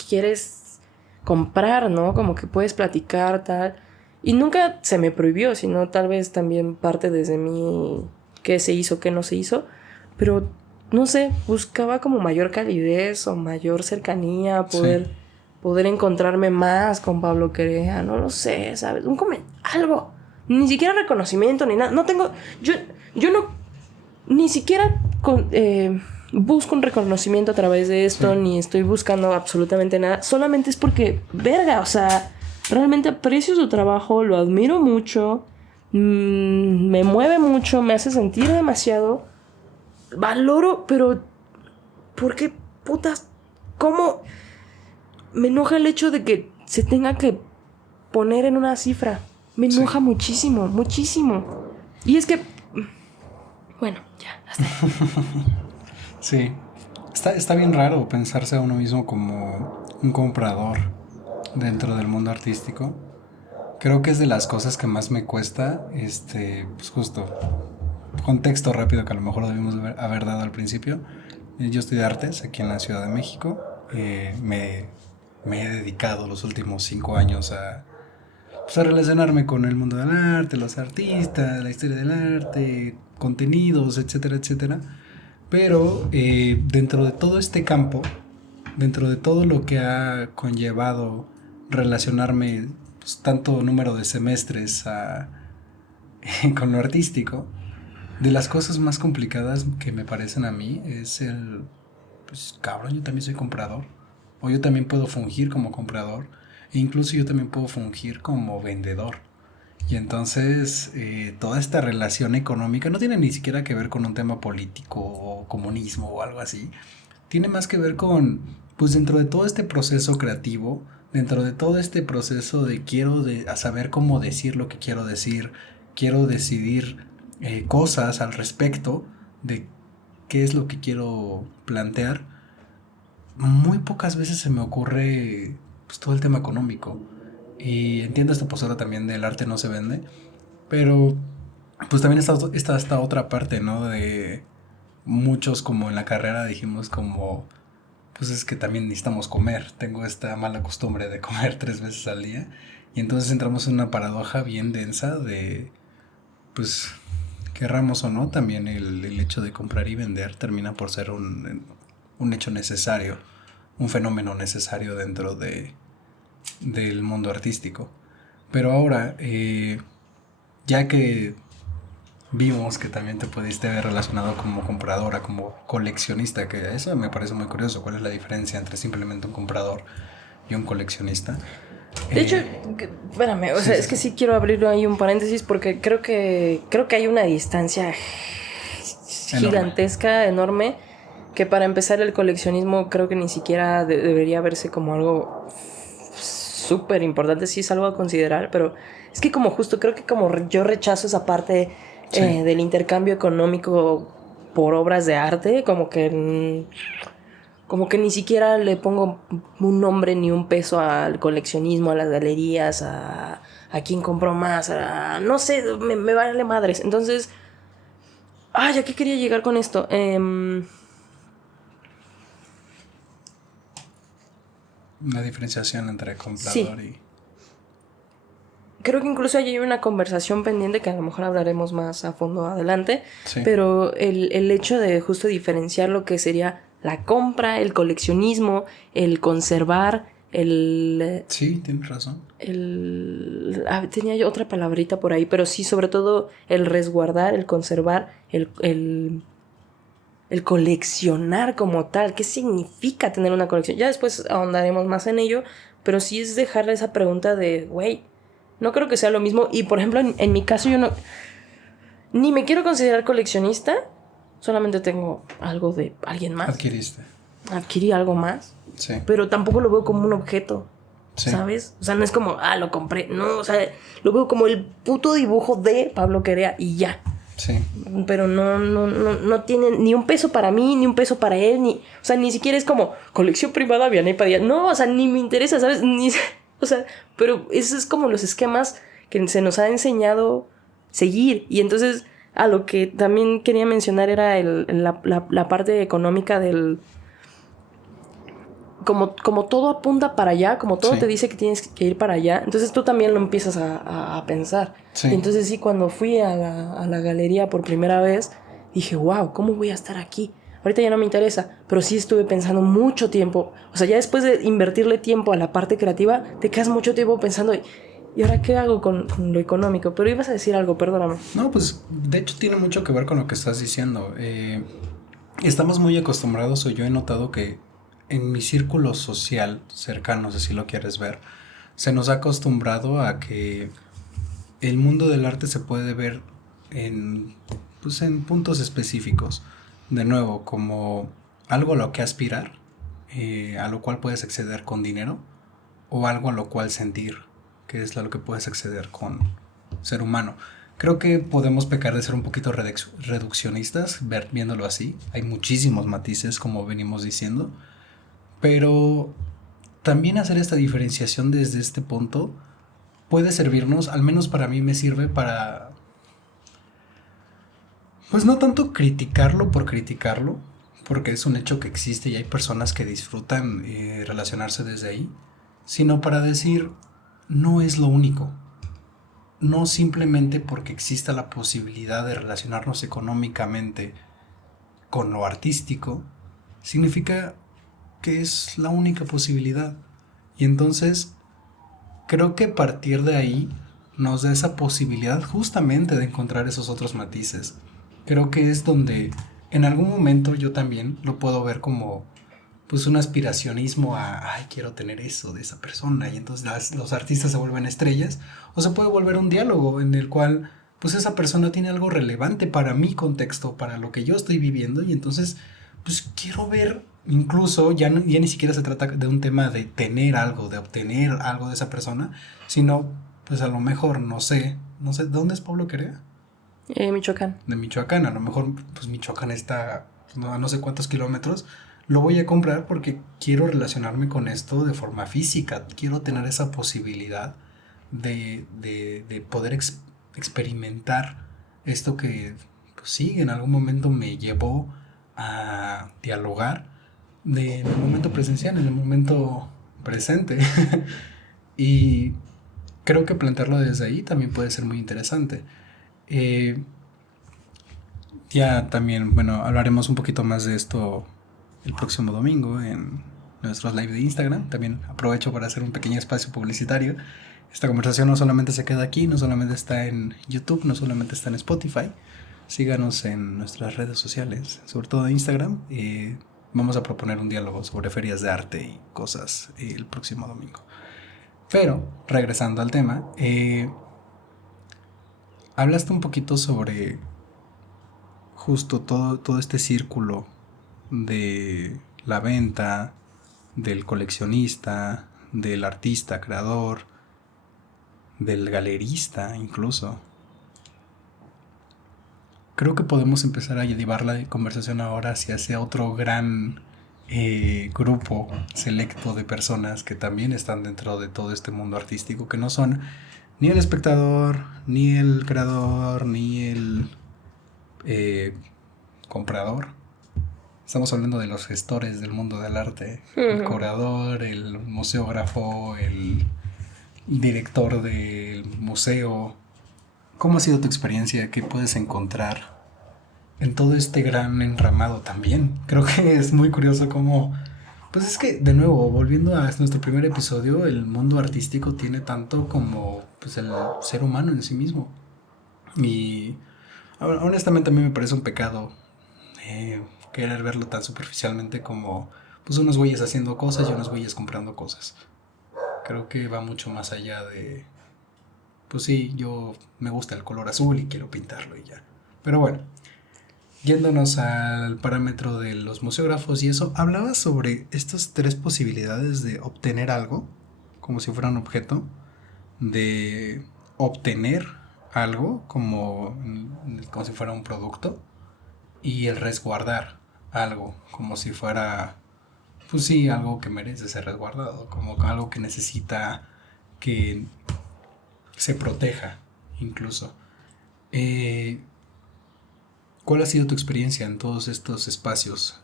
quieres comprar, ¿no? Como que puedes platicar, tal. Y nunca se me prohibió, sino tal vez también parte desde mí qué se hizo, qué no se hizo. Pero, no sé, buscaba como mayor calidez o mayor cercanía, poder encontrarme más con Pablo Querea, no lo sé, ¿sabes? Algo. Ni siquiera reconocimiento ni nada. No tengo... Yo no... Ni siquiera busco un reconocimiento a través de esto, ni estoy buscando absolutamente nada. Solamente es porque, verga, o sea, realmente aprecio su trabajo, lo admiro mucho, me mueve mucho, me hace sentir demasiado. Valoro, pero ¿por qué putas? ¿Cómo? Me enoja el hecho de que se tenga que poner en una cifra. Me enoja muchísimo, muchísimo. Y es que... Bueno, ya, hasta ahí. Sí. Está bien raro pensarse a uno mismo como un comprador dentro del mundo artístico. Creo que es de las cosas que más me cuesta, pues justo, contexto rápido que a lo mejor debimos haber dado al principio. Yo estudio artes aquí en la Ciudad de México. Me he dedicado los últimos 5 años pues a relacionarme con el mundo del arte, los artistas, la historia del arte, contenidos, etcétera, etcétera. Pero dentro de todo este campo, dentro de todo lo que ha conllevado relacionarme pues, tanto número de semestres con lo artístico, de las cosas más complicadas que me parecen a mí es pues cabrón, yo también soy comprador, o yo también puedo fungir como comprador, e incluso yo también puedo fungir como vendedor. Y entonces toda esta relación económica no tiene ni siquiera que ver con un tema político o comunismo o algo así. Tiene más que ver con, pues dentro de todo este proceso creativo, dentro de todo este proceso de a saber cómo decir lo que quiero decidir cosas al respecto de qué es lo que quiero plantear. Muy pocas veces se me ocurre pues, todo el tema económico. Y entiendo esta postura también del arte no se vende, pero pues también está esta otra parte, ¿no? De muchos como en la carrera dijimos como, pues es que también necesitamos comer. Tengo esta mala costumbre de comer 3 veces al día. Y entonces entramos en una paradoja bien densa de, pues, querramos o no, también el hecho de comprar y vender termina por ser un hecho necesario, un fenómeno necesario dentro del mundo artístico. Pero ahora, ya que vimos que también te pudiste ver relacionado como compradora, como coleccionista, que eso me parece muy curioso. ¿Cuál es la diferencia entre simplemente un comprador y un coleccionista? De hecho, espérame, o sea, es que sí quiero abrir ahí un paréntesis porque creo que hay una distancia gigantesca, enorme, que para empezar el coleccionismo creo que ni siquiera debería verse como algo súper importante, sí es algo a considerar, pero es que como justo creo que como yo rechazo esa parte del intercambio económico por obras de arte, como que ni siquiera le pongo un nombre ni un peso al coleccionismo, a las galerías, a quién compró más, no sé, me vale madres. Entonces, ¿a qué quería llegar con esto? Una diferenciación entre comprador Sí. y... Creo que incluso ahí hay una conversación pendiente que a lo mejor hablaremos más a fondo adelante, Sí. pero el hecho de justo diferenciar lo que sería la compra, el coleccionismo, el conservar, Sí, tienes razón. tenía yo otra palabrita por ahí, pero sí, sobre todo el resguardar, el conservar, el coleccionar como tal. ¿Qué significa tener una colección? Ya después ahondaremos más en ello, pero sí es dejarle esa pregunta de, güey, no creo que sea lo mismo. Y por ejemplo, en mi caso yo no... Ni me quiero considerar coleccionista, solamente tengo algo de alguien más. Adquirí algo más. Sí. Pero tampoco lo veo como un objeto. Sí. ¿Sabes? O sea, no es como, lo compré. No, o sea, lo veo como el puto dibujo de Pablo Querea y ya. Sí. Pero no tiene ni un peso para mí, ni un peso para él, o sea, ni siquiera es como colección privada Vianney Padilla. No, o sea, ni me interesa, ¿sabes? O sea, pero eso es como los esquemas que se nos ha enseñado seguir. Y entonces, a lo que también quería mencionar era la parte económica del... Como todo apunta para allá, como todo te dice que tienes que ir para allá, entonces tú también lo empiezas a pensar. Sí. Y entonces sí, cuando fui a la galería por primera vez, dije, wow, ¿cómo voy a estar aquí? Ahorita ya no me interesa, pero sí estuve pensando mucho tiempo. O sea, ya después de invertirle tiempo a la parte creativa, te quedas mucho tiempo pensando, ¿y ahora qué hago con lo económico? Pero ibas a decir algo, perdóname. No, pues de hecho tiene mucho que ver con lo que estás diciendo. Estamos muy acostumbrados, o yo he notado que en mi círculo social cercano, si así lo quieres ver, se nos ha acostumbrado a que el mundo del arte se puede ver en puntos específicos. De nuevo, como algo a lo que aspirar, a lo cual puedes acceder con dinero, o algo a lo cual sentir, que es a lo que puedes acceder con ser humano. Creo que podemos pecar de ser un poquito reduccionistas, viéndolo así. Hay muchísimos matices, como venimos diciendo. Pero también hacer esta diferenciación desde este punto puede servirnos, al menos para mí me sirve para... Pues no tanto criticarlo por criticarlo, porque es un hecho que existe y hay personas que disfrutan relacionarse desde ahí, sino para decir, no es lo único. No simplemente porque exista la posibilidad de relacionarnos económicamente con lo artístico, significa que es la única posibilidad. Y entonces, creo que partir de ahí nos da esa posibilidad justamente de encontrar esos otros matices. Creo que es donde en algún momento yo también lo puedo ver como pues un aspiracionismo a, ay, quiero tener eso de esa persona, y entonces los artistas se vuelven estrellas, o se puede volver un diálogo en el cual pues esa persona tiene algo relevante para mi contexto, para lo que yo estoy viviendo, y entonces pues quiero ver, incluso ya ni siquiera se trata de un tema de tener algo, de obtener algo de esa persona, sino pues a lo mejor, no sé, ¿de dónde es Pablo Querea? Michoacán. De Michoacán, a lo mejor pues Michoacán está a no sé cuántos kilómetros. Lo voy a comprar porque quiero relacionarme con esto de forma física. Quiero tener esa posibilidad de poder experimentar esto que, pues sí, en algún momento me llevó a dialogar en el momento presencial, en el momento presente. Y creo que plantearlo desde ahí también puede ser muy interesante. Ya también, bueno, hablaremos un poquito más de esto el próximo domingo en nuestros live de Instagram. También aprovecho para hacer un pequeño espacio publicitario. Esta conversación no solamente se queda aquí, no solamente está en YouTube, no solamente está en Spotify. Síganos en nuestras redes sociales, sobre todo en Instagram. Vamos a proponer un diálogo sobre ferias de arte y cosas el próximo domingo. Pero, regresando al tema, hablaste un poquito sobre justo todo este círculo de la venta, del coleccionista, del artista, creador, del galerista incluso. Creo que podemos empezar a llevar la conversación ahora hacia otro gran grupo selecto de personas que también están dentro de todo este mundo artístico, que no son ni el espectador, ni el creador, ni el comprador, Estamos hablando de los gestores del mundo del arte. El curador, el museógrafo, el director del museo. ¿Cómo ha sido tu experiencia? ¿Qué puedes encontrar en todo este gran enramado también? Creo que es muy curioso cómo... Pues es que, de nuevo, volviendo a nuestro primer episodio, el mundo artístico tiene tanto como pues, el ser humano en sí mismo. Y honestamente a mí me parece un pecado querer verlo tan superficialmente como pues unos güeyes haciendo cosas y unos güeyes comprando cosas. Creo que va mucho más allá de... Pues sí, yo me gusta el color azul y quiero pintarlo y ya. Pero bueno, yéndonos al parámetro de los museógrafos y eso, hablabas sobre estas 3 posibilidades de obtener algo, como si fuera un objeto, de obtener algo, como si fuera un producto, y el resguardar algo, como si fuera, pues sí, algo que merece ser resguardado, como algo que necesita que se proteja, incluso. ¿Cuál ha sido tu experiencia en todos estos espacios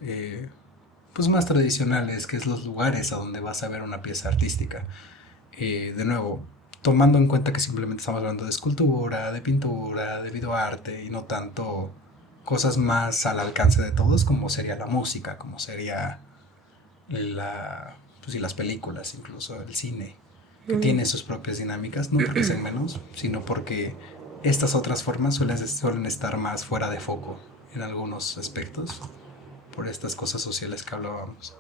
pues más tradicionales, que es los lugares a donde vas a ver una pieza artística? De nuevo, tomando en cuenta que simplemente estamos hablando de escultura, de pintura, de videoarte y no tanto cosas más al alcance de todos como sería la música, como sería pues, y las películas, incluso el cine, que tiene sus propias dinámicas, no porque sean menos, sino porque estas otras formas suelen estar más fuera de foco en algunos aspectos por estas cosas sociales que hablábamos.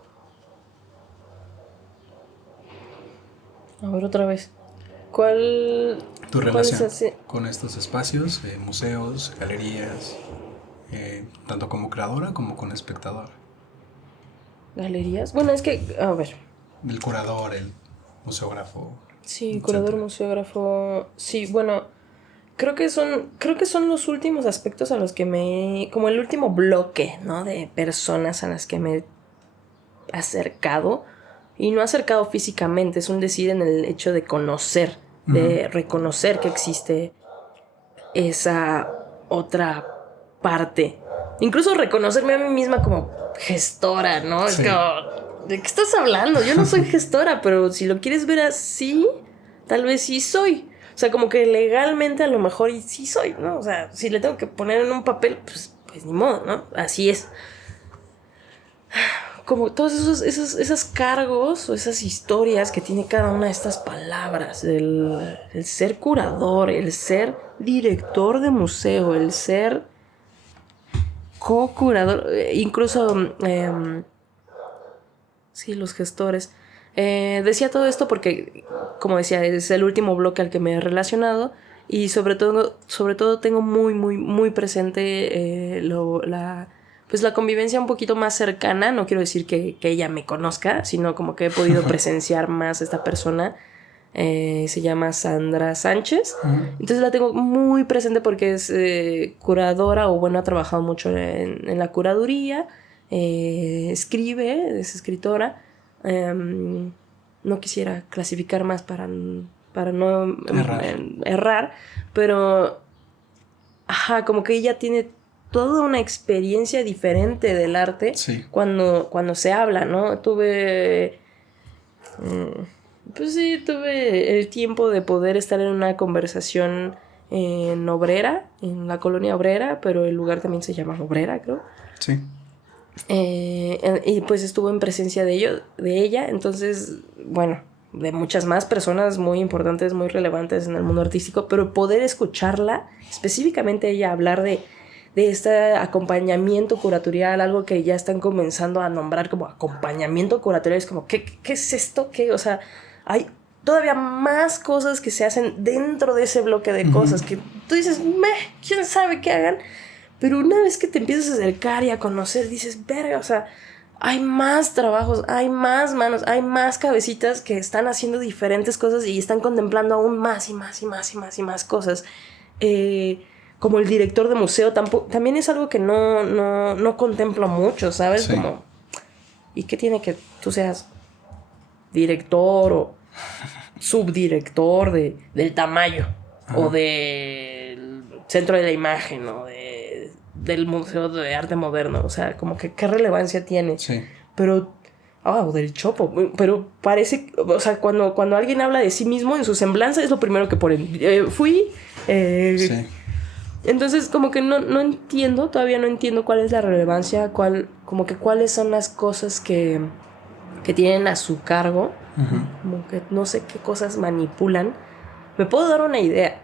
A ver, otra vez. ¿Cuál? Tu relación con estos espacios, museos, galerías, tanto como creadora como con espectador. ¿Galerías? Bueno, es que, a ver. El curador, el museógrafo. Sí, etcétera. curador, museógrafo. Sí, bueno, creo que son los últimos aspectos a los que como el último bloque, ¿no? De personas a las que me he acercado. Y no acercado físicamente, es un decir en el hecho de conocer, de reconocer que existe esa otra parte. Incluso reconocerme a mí misma como gestora, ¿no? Sí. Es como, ¿de qué estás hablando? Yo no soy gestora, pero si lo quieres ver así, tal vez sí soy. O sea, como que legalmente a lo mejor sí soy, ¿no? O sea, si le tengo que poner en un papel, pues ni modo, ¿no? Así es. Como todos esos cargos o esas historias que tiene cada una de estas palabras, el ser curador, el ser director de museo, el ser co-curador, incluso sí, los gestores. Decía todo esto porque, como decía, es el último bloque al que me he relacionado y sobre todo tengo muy, muy, muy presente pues la convivencia un poquito más cercana. No quiero decir que ella me conozca, sino como que he podido presenciar más a esta persona. Se llama Sandra Sánchez. Entonces la tengo muy presente porque es curadora, o bueno, ha trabajado mucho en la curaduría. Escribe, es escritora. No quisiera clasificar más para no errar, pero como que ella tiene toda una experiencia diferente del arte. Sí. Cuando se habla, ¿no? Tuve el tiempo de poder estar en una conversación en Obrera, en la colonia Obrera, pero el lugar también se llama Obrera, creo. Sí. Y pues estuvo en presencia de ella, entonces, bueno, de muchas más personas muy importantes, muy relevantes en el mundo artístico, pero poder escucharla, específicamente ella hablar de este acompañamiento curatorial, algo que ya están comenzando a nombrar como acompañamiento curatorial, es como, ¿qué es esto? ¿Qué? O sea, hay todavía más cosas que se hacen dentro de ese bloque de cosas que tú dices, ¿quién sabe qué hagan? Pero una vez que te empiezas a acercar y a conocer, dices, verga, o sea, hay más trabajos, hay más manos, hay más cabecitas que están haciendo diferentes cosas y están contemplando aún más y más y más y más y más cosas. Como el director de museo, también es algo que no contemplo mucho, ¿sabes? Sí. Como, ¿y qué tiene que tú seas director o subdirector del Tamayo? O del centro de la imagen, o de del Museo de Arte Moderno, o sea, como que qué relevancia tiene. Sí. Pero, o del Chopo, pero parece, o sea, cuando alguien habla de sí mismo en su semblanza es lo primero que ponen. Sí. Entonces, como que no entiendo, todavía no entiendo cuál es la relevancia, como que cuáles son las cosas que tienen a su cargo, como que no sé qué cosas manipulan. Me puedo dar una idea,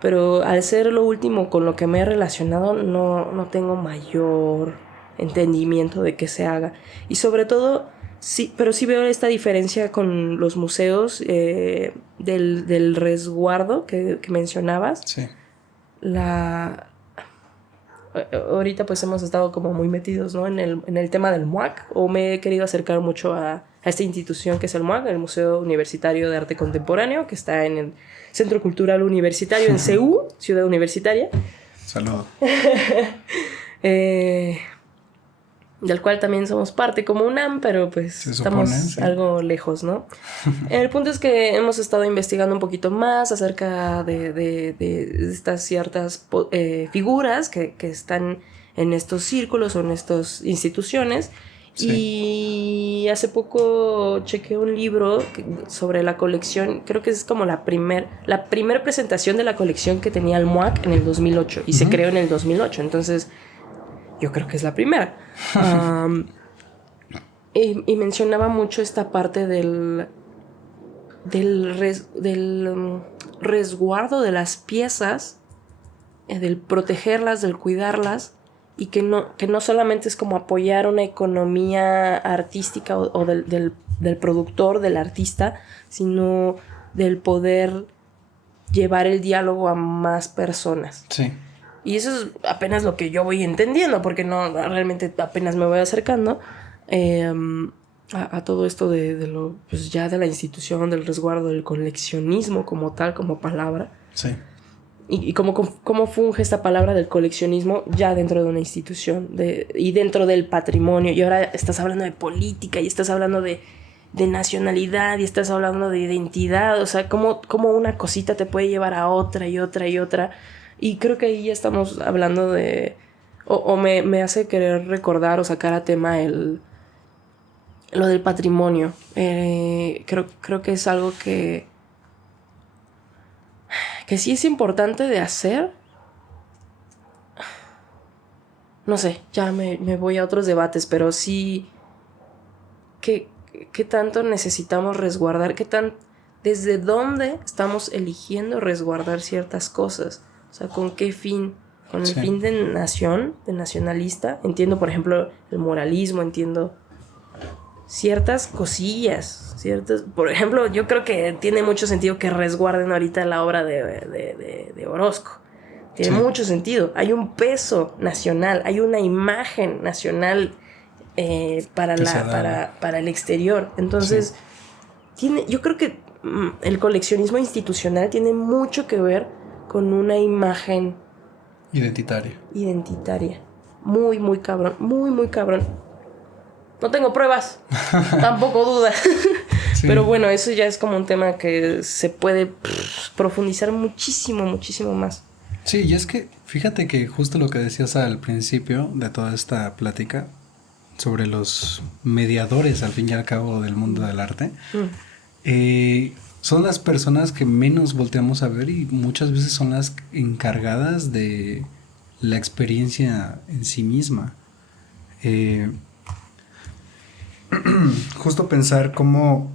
pero al ser lo último con lo que me he relacionado, no tengo mayor entendimiento de qué se haga. Y sobre todo, sí, pero sí veo esta diferencia con los museos del resguardo que mencionabas. Sí. Ahorita pues hemos estado como muy metidos, ¿no? en el tema del MUAC, o me he querido acercar mucho a esta institución que es el MUAC, el Museo Universitario de Arte Contemporáneo, que está en el Centro Cultural Universitario en CEU, Ciudad Universitaria. Saludos. Del cual también somos parte como UNAM, pero pues estamos algo lejos, ¿no? El punto es que hemos estado investigando un poquito más acerca de estas ciertas figuras que están en estos círculos o en estas instituciones. Sí. Y hace poco chequé un libro sobre la colección, creo que es como la primer presentación de la colección que tenía el MUAC en el 2008 y se creó en el 2008, entonces yo creo que es la primera. Y mencionaba mucho esta parte del resguardo de las piezas, del protegerlas, del cuidarlas, y que no solamente es como apoyar una economía artística o del productor, del artista, sino del poder llevar el diálogo a más personas. Sí. Y eso es apenas lo que yo voy entendiendo, porque no realmente apenas me voy acercando a todo esto de lo, pues ya de la institución, del resguardo, del coleccionismo como tal, como palabra. Sí. Y cómo funge esta palabra del coleccionismo ya dentro de una institución y dentro del patrimonio. Y ahora estás hablando de política y estás hablando de nacionalidad y estás hablando de identidad. O sea, cómo una cosita te puede llevar a otra y otra y otra. Y creo que ahí ya estamos hablando de... O me hace querer recordar o sacar a tema lo del patrimonio. Creo que es algo que sí es importante de hacer. No sé, ya me voy a otros debates, pero sí... ¿Qué tanto necesitamos resguardar? ¿Desde dónde estamos eligiendo resguardar ciertas cosas? O sea, ¿con qué fin? ¿Con el fin de nación, de nacionalista? Entiendo, por ejemplo, el moralismo, entiendo ciertas cosillas, por ejemplo, yo creo que tiene mucho sentido que resguarden ahorita la obra de Orozco. Tiene mucho sentido. Hay un peso nacional, hay una imagen nacional para el exterior. Entonces, yo creo que el coleccionismo institucional tiene mucho que ver con una imagen identitaria. Muy, muy cabrón. Muy, muy cabrón. No tengo pruebas. Tampoco dudas. Sí. Pero bueno, eso ya es como un tema que se puede profundizar muchísimo, muchísimo más. Sí, y es que fíjate que justo lo que decías al principio de toda esta plática sobre los mediadores al fin y al cabo del mundo del arte, son las personas que menos volteamos a ver y muchas veces son las encargadas de la experiencia en sí misma. Justo pensar cómo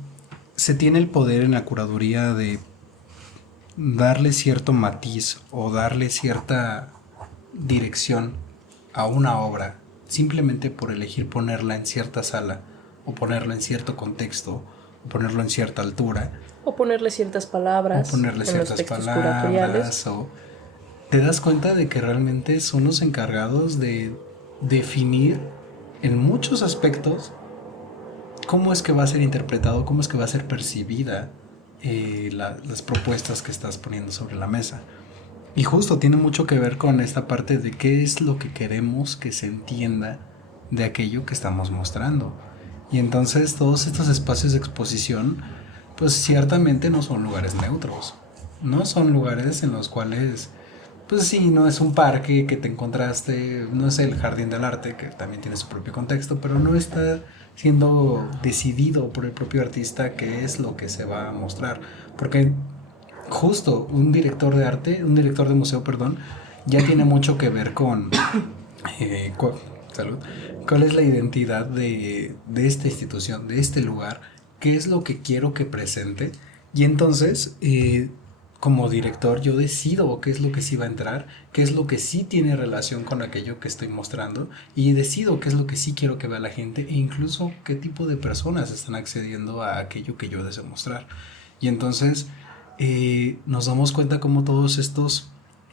se tiene el poder en la curaduría de darle cierto matiz o darle cierta dirección a una obra simplemente por elegir ponerla en cierta sala o ponerla en cierto contexto o ponerlo en cierta altura o ponerle ciertas palabras en los textos curatoriales. O te das cuenta de que realmente son los encargados de definir en muchos aspectos cómo es que va a ser interpretado, cómo es que va a ser percibida las propuestas que estás poniendo sobre la mesa. Y justo tiene mucho que ver con esta parte de qué es lo que queremos que se entienda de aquello que estamos mostrando. Y entonces todos estos espacios de exposición, pues ciertamente no son lugares neutros. No son lugares en los cuales pues sí, no es un parque que te encontraste, no es el jardín del arte, que también tiene su propio contexto, pero no está siendo decidido por el propio artista qué es lo que se va a mostrar. Porque justo un director de arte, un director de museo, perdón, ya tiene mucho que ver con eh, cu- salud, cuál es la identidad de esta institución, de este lugar, qué es lo que quiero que presente. Y entonces, como director, yo decido qué es lo que sí va a entrar, qué es lo que sí tiene relación con aquello que estoy mostrando, y decido qué es lo que sí quiero que vea la gente, e incluso qué tipo de personas están accediendo a aquello que yo deseo mostrar. Y entonces nos damos cuenta como todos estos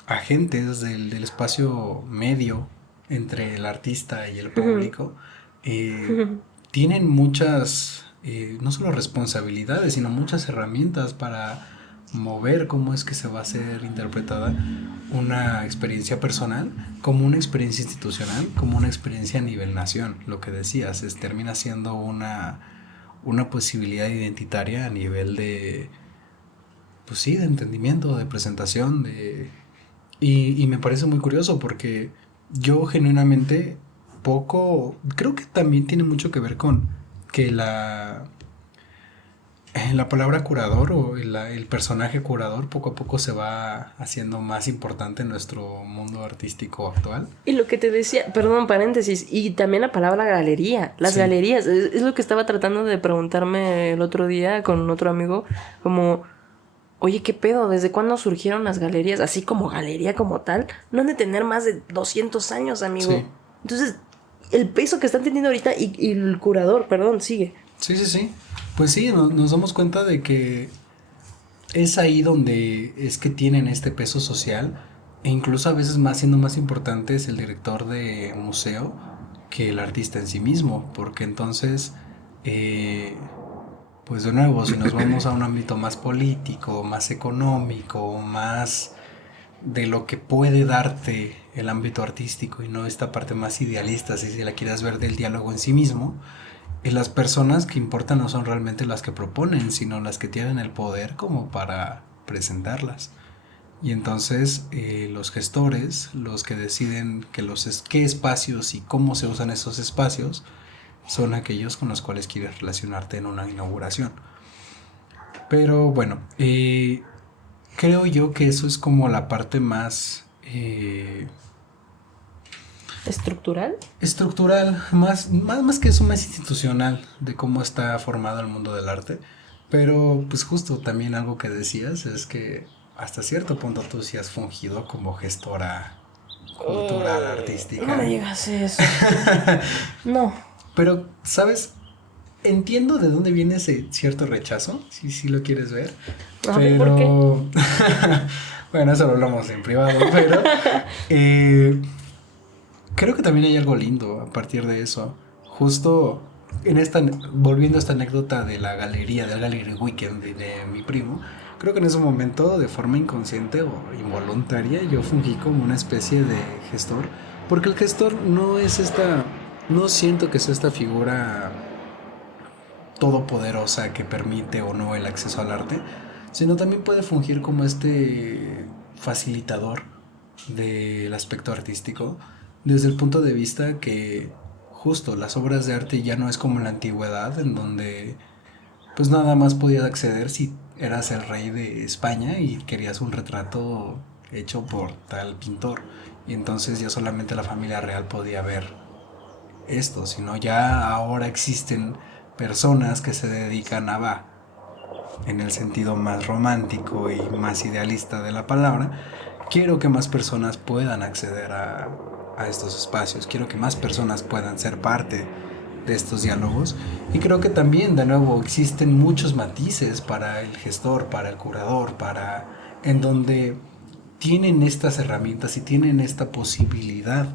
agentes del espacio medio entre el artista y el Ujú. público tienen muchas, no solo responsabilidades, sino muchas herramientas para mover cómo es que se va a ser interpretada una experiencia personal como una experiencia institucional, como una experiencia a nivel nación. Lo que decías, termina siendo una posibilidad identitaria a nivel de, pues sí, de entendimiento, de presentación, y me parece muy curioso porque yo genuinamente poco, creo que también tiene mucho que ver con que la palabra curador o el personaje curador poco a poco se va haciendo más importante en nuestro mundo artístico actual. Y lo que te decía, perdón, paréntesis, y también la palabra galería, las Sí, galerías, es lo que estaba tratando de preguntarme el otro día con otro amigo, como, oye, ¿qué pedo? ¿Desde cuándo surgieron las galerías? Así como galería como tal, no han de tener más de 200 años, sí, amigo. Entonces, el peso que están teniendo ahorita y el curador, perdón, sigue. sí, sí, sí. Pues sí, nos damos cuenta de que es ahí donde es que tienen este peso social, e incluso a veces más siendo más importante es el director de museo que el artista en sí mismo, porque entonces eh, pues de nuevo, si nos vamos a un ámbito más político, más económico, más de lo que puede darte el ámbito artístico y no esta parte más idealista, si la quieres ver, del diálogo en sí mismo, las personas que importan no son realmente las que proponen, sino las que tienen el poder como para presentarlas. Y entonces los gestores, los que deciden qué espacios y cómo se usan esos espacios, son aquellos con los cuales quieres relacionarte en una inauguración. Pero bueno, creo yo que eso es como la parte más ¿Estructural? estructural, más que eso, más institucional de cómo está formado el mundo del arte. Pero pues justo también algo que decías es que hasta cierto punto tú sí has fungido como gestora cultural, No me artística. digas eso. No. Pero, ¿sabes? Entiendo de dónde viene ese cierto rechazo, si lo quieres ver. A ver, ¿por qué? Pero, bueno, eso lo hablamos en privado, pero eh, creo que también hay algo lindo a partir de eso. Justo volviendo a esta anécdota de la galería, del Gallery Weekend de mi primo, creo que en ese momento, de forma inconsciente o involuntaria, yo fungí como una especie de gestor, porque el gestor no siento que sea esta figura todopoderosa que permite o no el acceso al arte, sino también puede fungir como este facilitador del aspecto artístico, desde el punto de vista que justo las obras de arte ya no es como en la antigüedad, en donde pues nada más podías acceder si eras el rey de España y querías un retrato hecho por tal pintor, y entonces ya solamente la familia real podía ver esto, sino ya ahora existen personas que se dedican a, en el sentido más romántico y más idealista de la palabra, quiero que más personas puedan acceder a estos espacios, quiero que más personas puedan ser parte de estos diálogos, y creo que también de nuevo existen muchos matices para el gestor, para el curador, en donde tienen estas herramientas y tienen esta posibilidad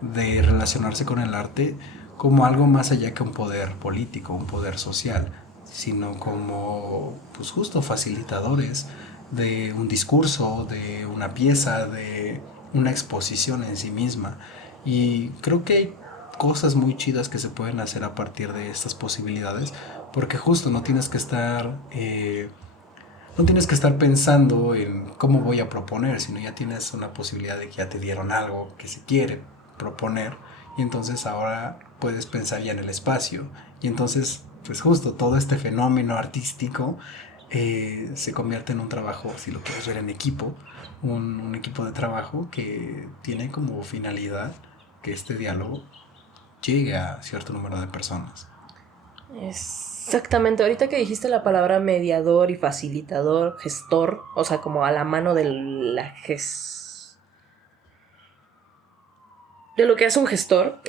de relacionarse con el arte como algo más allá que un poder político, un poder social, sino como pues justo facilitadores de un discurso, de una pieza, de una exposición en sí misma. Y creo que hay cosas muy chidas que se pueden hacer a partir de estas posibilidades, porque justo no tienes que estar no tienes que estar pensando en cómo voy a proponer, sino ya tienes una posibilidad de que ya te dieron algo que se quiere proponer y entonces ahora puedes pensar ya en el espacio y entonces pues justo todo este fenómeno artístico se convierte en un trabajo, si lo quieres ver en equipo, un equipo de trabajo que tiene como finalidad que este diálogo llegue a cierto número de personas. Exactamente, ahorita que dijiste la palabra mediador y facilitador, gestor, o sea, como a la mano de de lo que hace un gestor,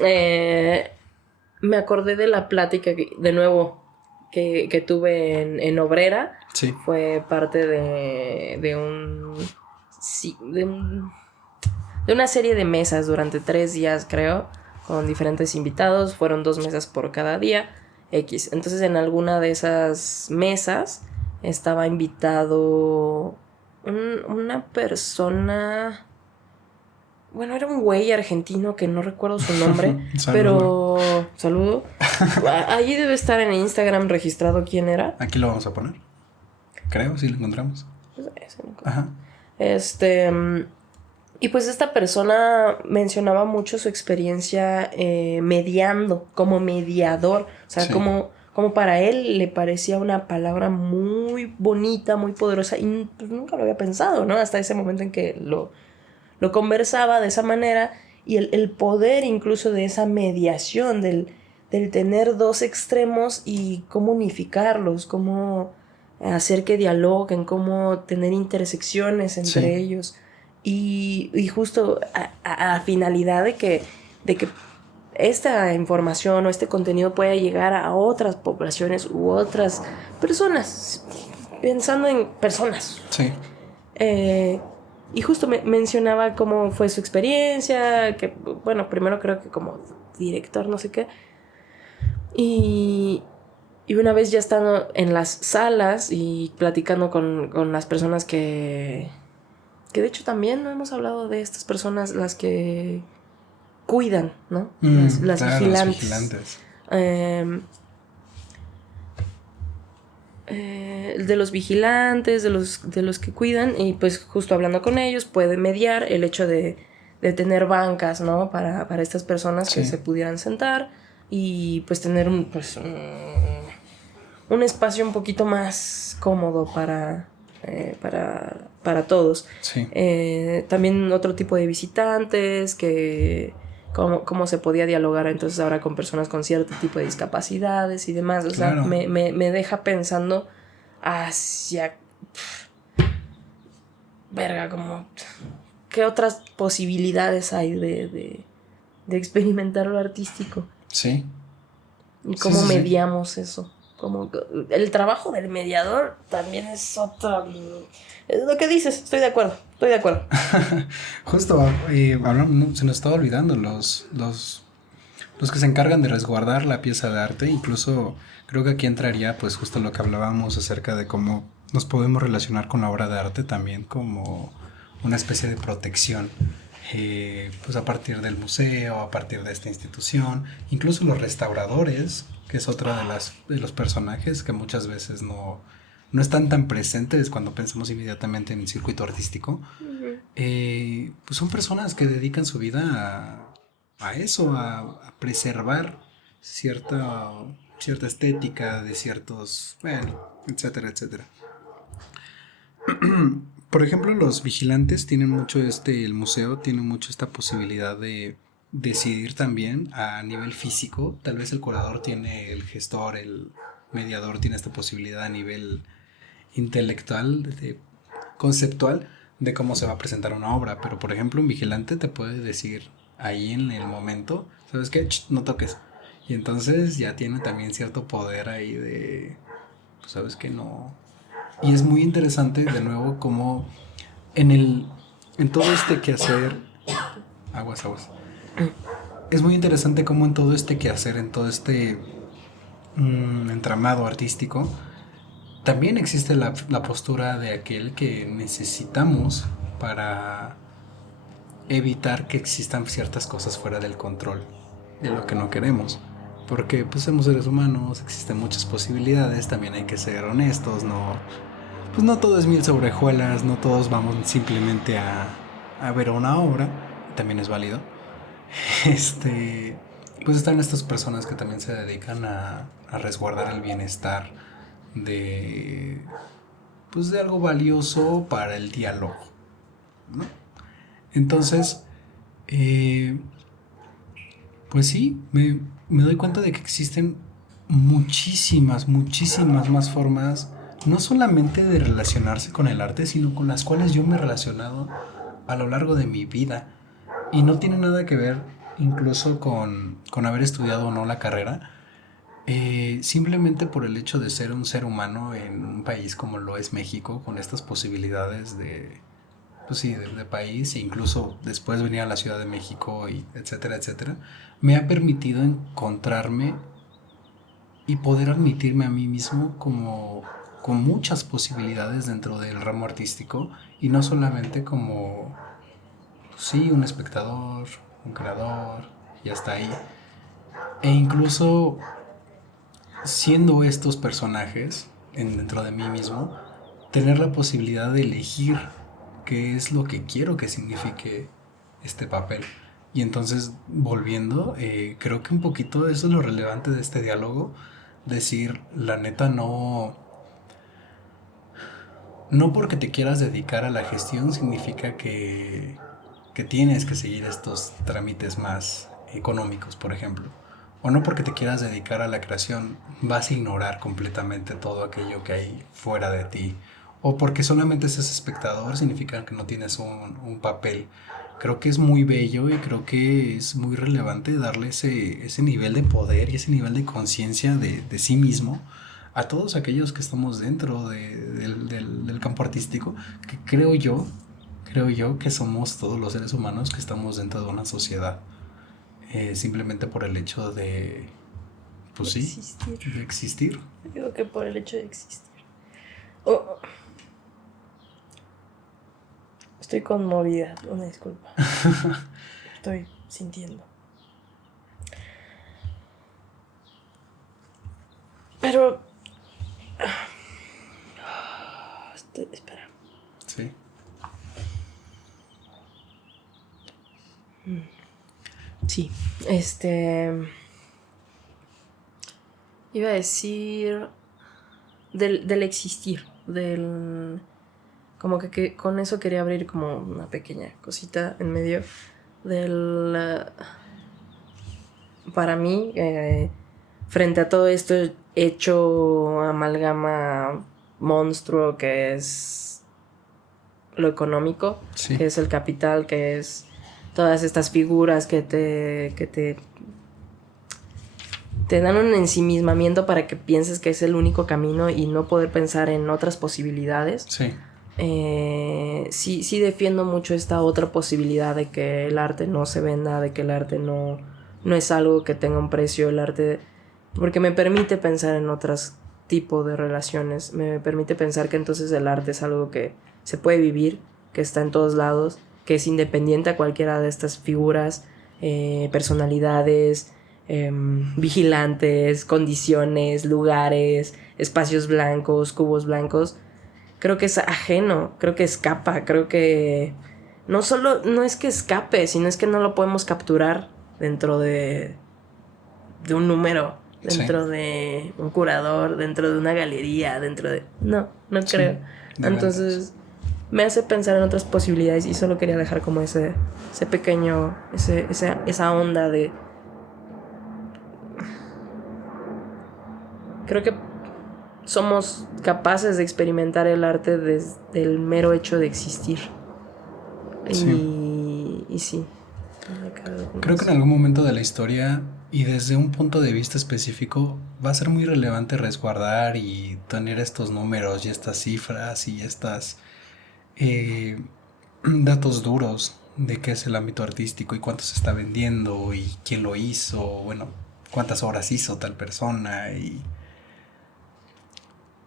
me acordé de la plática de nuevo que tuve en Obrera. Sí. Fue parte de una serie de mesas durante 3 días, creo, con diferentes invitados. Fueron 2 mesas por cada día. X. Entonces, en alguna de esas mesas estaba invitado una persona. Bueno, era un güey argentino que no recuerdo su nombre, pero saludo. Allí debe estar en Instagram registrado quién era. Aquí lo vamos a poner. Creo, si lo encontramos. Ajá. Y pues esta persona mencionaba mucho su experiencia mediando, como mediador. O sea, sí. como para él le parecía una palabra muy bonita, muy poderosa. Y pues nunca lo había pensado, ¿no? Hasta ese momento en que lo conversaba de esa manera. Y el poder incluso de esa mediación, del tener 2 extremos y cómo unificarlos, cómo hacer que dialoguen, cómo tener intersecciones entre ellos. Y justo a finalidad de que esta información o este contenido pueda llegar a otras poblaciones u otras personas, pensando en personas. Sí. Y justo me mencionaba cómo fue su experiencia, que bueno, primero creo que como director, no sé qué. Y una vez ya estando en las salas y platicando con las personas que de hecho también no hemos hablado de estas personas, las que cuidan, ¿no? Las claro, vigilantes. Los vigilantes. De los vigilantes, de los que cuidan, y pues justo hablando con ellos puede mediar el hecho de tener bancas, ¿no? Para estas personas que se pudieran sentar y pues tener un espacio un poquito más cómodo para todos. Sí. También otro tipo de visitantes, que cómo se podía dialogar entonces ahora con personas con cierto tipo de discapacidades y demás. O sea, me deja pensando hacia como qué otras posibilidades hay de experimentar lo artístico. Sí. Y cómo mediamos eso. Como el trabajo del mediador también es otra. Es lo que dices, estoy de acuerdo. Justo, se nos estaba olvidando los que se encargan de resguardar la pieza de arte. Incluso creo que aquí entraría pues justo lo que hablábamos acerca de cómo nos podemos relacionar con la obra de arte también como una especie de protección. Pues a partir del museo, a partir de esta institución, incluso los restauradores, que es otra de los personajes que muchas veces no están tan presentes cuando pensamos inmediatamente en el circuito artístico. Pues son personas que dedican su vida a eso, a preservar cierta estética de ciertos, etcétera, etcétera. Por ejemplo, los vigilantes tienen mucho el museo tiene mucho esta posibilidad de decidir también a nivel físico. Tal vez el curador tiene, el gestor, el mediador tiene esta posibilidad a nivel intelectual, conceptual, de cómo se va a presentar una obra. Pero por ejemplo, un vigilante te puede decir ahí en el momento, ¿sabes qué? No toques. Y entonces ya tiene también cierto poder ahí de, pues, ¿sabes qué? No. Y es muy interesante, de nuevo, como en todo este quehacer, aguas. Es muy interesante como en todo este quehacer, en todo este entramado artístico, también existe la postura de aquel que necesitamos para evitar que existan ciertas cosas fuera del control de lo que no queremos. Porque pues somos seres humanos, existen muchas posibilidades, también hay que ser honestos, no pues no todo es miel sobre hojuelas, no todos vamos simplemente a ver una obra, también es válido. Pues están estas personas que también se dedican a resguardar el bienestar de, pues de algo valioso para el diálogo, ¿no? Entonces, pues sí, me doy cuenta de que existen muchísimas más formas, no solamente de relacionarse con el arte, sino con las cuales yo me he relacionado a lo largo de mi vida. Y no tiene nada que ver incluso con haber estudiado o no la carrera, simplemente por el hecho de ser un ser humano en un país como lo es México, con estas posibilidades de, pues sí, de país, e incluso después venir a la Ciudad de México, y etcétera, etcétera, me ha permitido encontrarme y poder admitirme a mí mismo como con muchas posibilidades dentro del ramo artístico y no solamente como, sí, un espectador, un creador y hasta ahí. E incluso siendo estos personajes dentro de mí mismo, tener la posibilidad de elegir qué es lo que quiero que signifique este papel. Y entonces, volviendo, creo que un poquito eso es lo relevante de este diálogo. Decir, la neta, no porque te quieras dedicar a la gestión significa que tienes que seguir estos trámites más económicos, por ejemplo. O no porque te quieras dedicar a la creación vas a ignorar completamente todo aquello que hay fuera de ti. O porque solamente seas espectador significa que no tienes un papel. Creo que es muy bello y creo que es muy relevante darle ese nivel de poder y ese nivel de conciencia de sí mismo a todos aquellos que estamos dentro del campo artístico, que creo yo que somos todos los seres humanos que estamos dentro de una sociedad, simplemente por el hecho de, pues sí, existir. de existir. Digo que por el hecho de existir. Oh. Estoy conmovida, una disculpa. Estoy sintiendo. Pero... espera. Sí. Sí, iba a decir del existir, como que con eso quería abrir como una pequeña cosita en medio del... para mí, frente a todo esto hecho amalgama monstruo que es lo económico, Sí. que es el capital, que es todas estas figuras que te dan un ensimismamiento para que pienses que es el único camino y no poder pensar en otras posibilidades. Sí. Sí defiendo mucho esta otra posibilidad de que el arte no se venda, de que el arte no es algo que tenga un precio, el arte, porque me permite pensar en otros tipos de relaciones, me permite pensar que entonces el arte es algo que se puede vivir, que está en todos lados, que es independiente a cualquiera de estas figuras, personalidades, vigilantes, condiciones, lugares, espacios blancos, cubos blancos. Creo que es ajeno, creo que escapa, creo que no es que escape, sino es que no lo podemos capturar dentro de un número, dentro sí. de un curador, dentro de una galería, dentro de... No creo. Sí, entonces me hace pensar en otras posibilidades y solo quería dejar como ese pequeño, esa onda de... Creo que somos capaces de experimentar el arte desde el mero hecho de existir. Sí. Y sí. Creo que en algún momento de la historia y desde un punto de vista específico va a ser muy relevante resguardar y tener estos números y estas cifras y estas datos duros de qué es el ámbito artístico y cuánto se está vendiendo y quién lo hizo, bueno, cuántas obras hizo tal persona. Y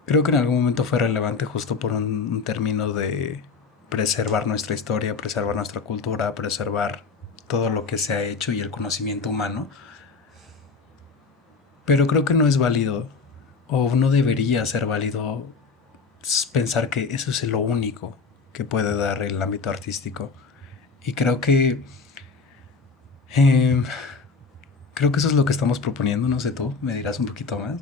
creo que en algún momento fue relevante justo por un término de preservar nuestra historia, preservar nuestra cultura, preservar todo lo que se ha hecho y el conocimiento humano. Pero creo que no es válido o no debería ser válido pensar que eso es lo único que puede dar el ámbito artístico. Y creo que creo que eso es lo que estamos proponiendo, no sé tú, me dirás un poquito más.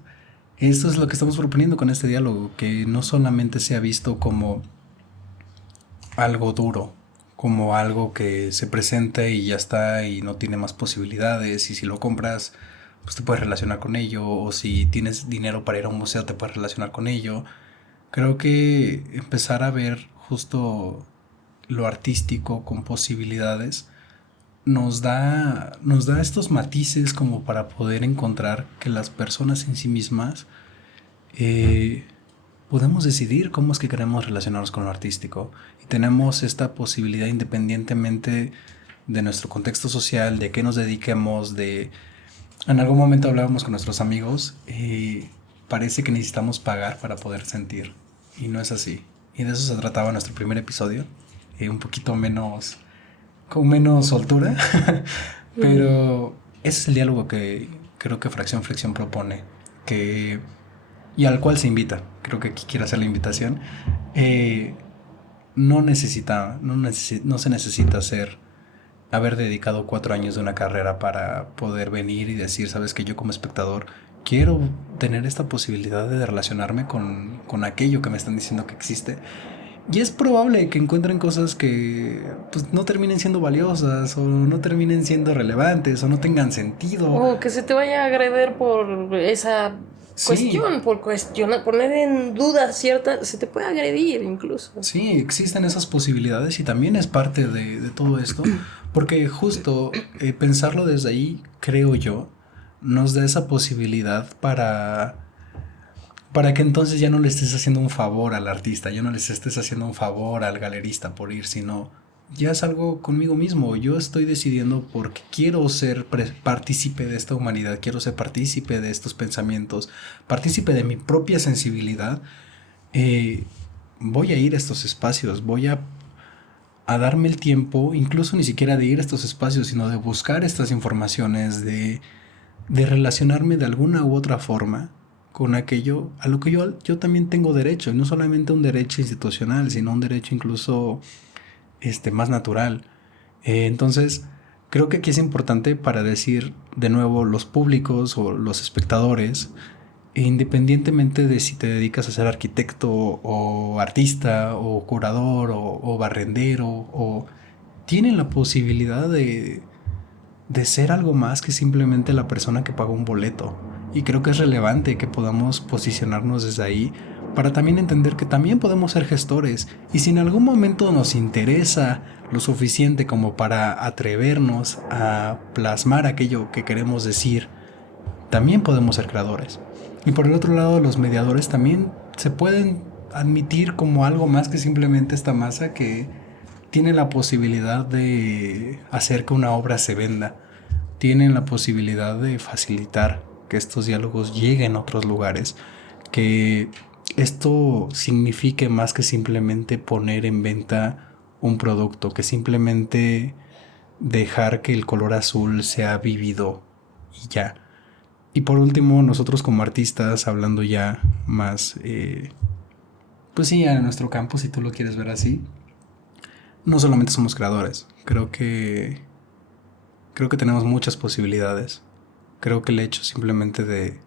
Esto es lo que estamos proponiendo con este diálogo, que no solamente sea visto como algo duro, como algo que se presenta y ya está y no tiene más posibilidades, y si lo compras pues te puedes relacionar con ello, o si tienes dinero para ir a un museo te puedes relacionar con ello. Creo que empezar a ver justo lo artístico con posibilidades nos da estos matices como para poder encontrar que las personas en sí mismas eh, podemos decidir cómo es que queremos relacionarnos con lo artístico, y tenemos esta posibilidad independientemente de nuestro contexto social, de qué nos dediquemos, de... En algún momento hablábamos con nuestros amigos y parece que necesitamos pagar para poder sentir, y no es así. Y de eso se trataba nuestro primer episodio, un poquito menos, con menos soltura, pero ese es el diálogo que creo que Fracción Flexión propone, que y al cual se invita. Creo que aquí quiero hacer la invitación. No se necesita haber dedicado 4 años de una carrera para poder venir y decir, sabes que yo como espectador quiero tener esta posibilidad de relacionarme con aquello que me están diciendo que existe. Y es probable que encuentren cosas que pues, no terminen siendo valiosas, o no terminen siendo relevantes, o no tengan sentido. O que se te vaya a agredir por esa cuestión, por cuestionar, poner en duda cierta, se te puede agredir incluso. Sí, existen esas posibilidades y también es parte de todo esto, porque justo pensarlo desde ahí, creo yo, nos da esa posibilidad para que entonces ya no le estés haciendo un favor al artista, ya no les estés haciendo un favor al galerista por ir, sino ya es algo conmigo mismo. Yo estoy decidiendo porque quiero ser partícipe de esta humanidad, quiero ser partícipe de estos pensamientos, partícipe de mi propia sensibilidad. Voy a ir a estos espacios, voy a darme el tiempo, incluso ni siquiera de ir a estos espacios, sino de buscar estas informaciones, de relacionarme de alguna u otra forma con aquello a lo que yo también tengo derecho, y no solamente un derecho institucional, sino un derecho incluso más natural. Entonces, creo que aquí es importante para decir de nuevo los públicos o los espectadores, independientemente de si te dedicas a ser arquitecto o artista o curador o barrendero, o tienen la posibilidad de ser algo más que simplemente la persona que pagó un boleto. Y creo que es relevante que podamos posicionarnos desde ahí para también entender que también podemos ser gestores, y si en algún momento nos interesa lo suficiente como para atrevernos a plasmar aquello que queremos decir, también podemos ser creadores. Y por el otro lado, los mediadores también se pueden admitir como algo más que simplemente esta masa que tiene la posibilidad de hacer que una obra se venda, tienen la posibilidad de facilitar que estos diálogos lleguen a otros lugares, que esto signifique más que simplemente poner en venta un producto, que simplemente dejar que el color azul sea vivido y ya. Y por último, nosotros como artistas, hablando ya más, pues sí, a nuestro campo, si tú lo quieres ver así, no solamente somos creadores, creo que tenemos muchas posibilidades. Creo que el hecho simplemente de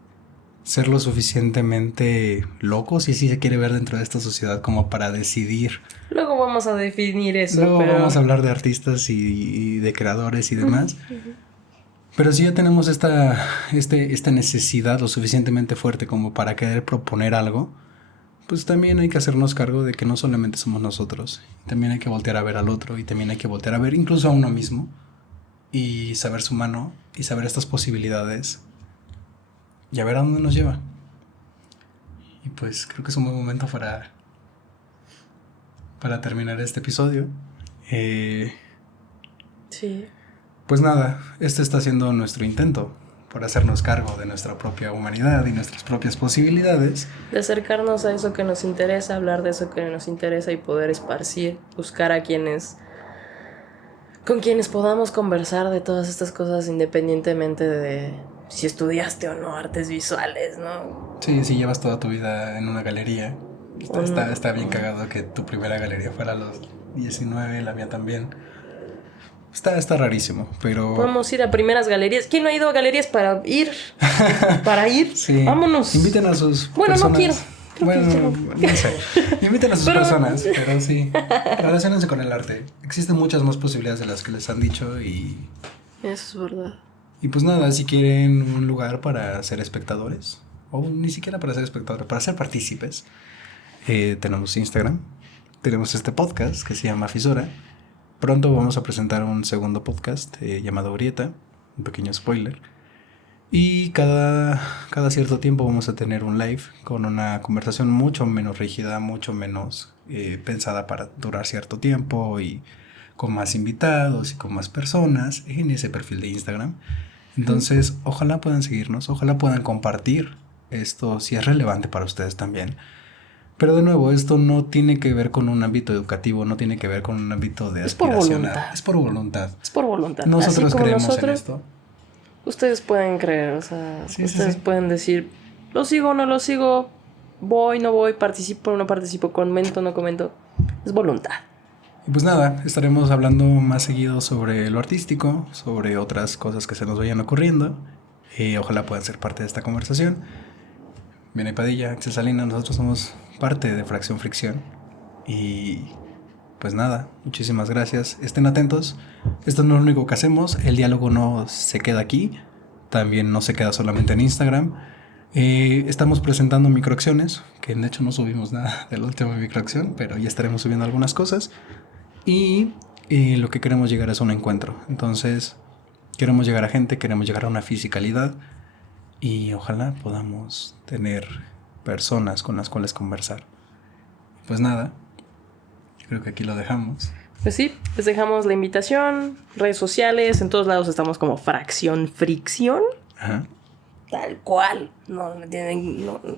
ser lo suficientemente locos, y así se quiere ver dentro de esta sociedad, como para decidir. Luego vamos a definir eso. Luego vamos a hablar de artistas y de creadores y demás. Pero si ya tenemos esta necesidad lo suficientemente fuerte como para querer proponer algo, pues también hay que hacernos cargo de que no solamente somos nosotros. También hay que voltear a ver al otro, y también hay que voltear a ver incluso a uno mismo, y saber su mano, y saber estas posibilidades, y a ver a dónde nos lleva. Y pues creo que es un buen momento para terminar este episodio. Sí. Pues nada, este está siendo nuestro intento por hacernos cargo de nuestra propia humanidad y nuestras propias posibilidades. De acercarnos a eso que nos interesa, hablar de eso que nos interesa y poder esparcir, buscar a con quienes podamos conversar de todas estas cosas, independientemente de si estudiaste o no artes visuales, ¿no? Sí, si llevas toda tu vida en una galería, Está bien cagado que tu primera galería fuera a los 19, la mía también. Está rarísimo, pero... Podemos ir a primeras galerías. ¿Quién no ha ido a galerías para ir? Para ir. Sí. Vámonos. Inviten a sus Bueno, personas. no quiero. Bueno, no sé. Inviten a sus personas, pero sí. Relaciónense con el arte. Existen muchas más posibilidades de las que les han dicho y... Eso es verdad. Y pues nada, si quieren un lugar para ser espectadores, o ni siquiera para ser espectadores, para ser partícipes, tenemos Instagram, tenemos este podcast que se llama Fisura. Pronto vamos a presentar un segundo podcast llamado Grieta, un pequeño spoiler. Y cada cierto tiempo vamos a tener un live con una conversación mucho menos rígida, mucho menos pensada para durar cierto tiempo y con más invitados y con más personas en ese perfil de Instagram. Entonces, ojalá puedan seguirnos, ojalá puedan compartir esto si es relevante para ustedes también. Pero de nuevo, esto no tiene que ver con un ámbito educativo, no tiene que ver con un ámbito de aspiración. Es por voluntad. Es por voluntad. Nosotros creemos en esto. Ustedes pueden creer, o sea, Sí, ustedes pueden decir, lo sigo o no lo sigo, voy, no voy, participo o no participo, comento o no comento. Es voluntad. Y pues nada, estaremos hablando más seguido sobre lo artístico, sobre otras cosas que se nos vayan ocurriendo. Ojalá puedan ser parte de esta conversación. Viene Padilla, Axel Salinas, nosotros somos parte de Fracción Fricción. Y pues nada, muchísimas gracias. Estén atentos. Esto no es lo único que hacemos. El diálogo no se queda aquí. También no se queda solamente en Instagram. Estamos presentando microacciones, que de hecho no subimos nada de la última microacción, pero ya estaremos subiendo algunas cosas. Y lo que queremos llegar es un encuentro. Entonces, queremos llegar a gente, queremos llegar a una fisicalidad. Y ojalá podamos tener personas con las cuales conversar. Pues nada, yo creo que aquí lo dejamos. Pues sí, les dejamos la invitación, redes sociales, en todos lados estamos como Fracción Fricción. Ajá. Tal cual,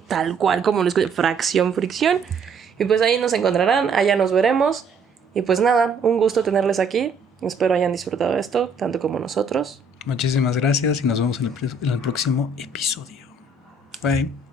tal cual como lo escuché, Fracción Fricción. Y pues ahí nos encontrarán, allá nos veremos. Y pues nada, un gusto tenerles aquí. Espero hayan disfrutado esto, tanto como nosotros. Muchísimas gracias y nos vemos en el próximo episodio. Bye.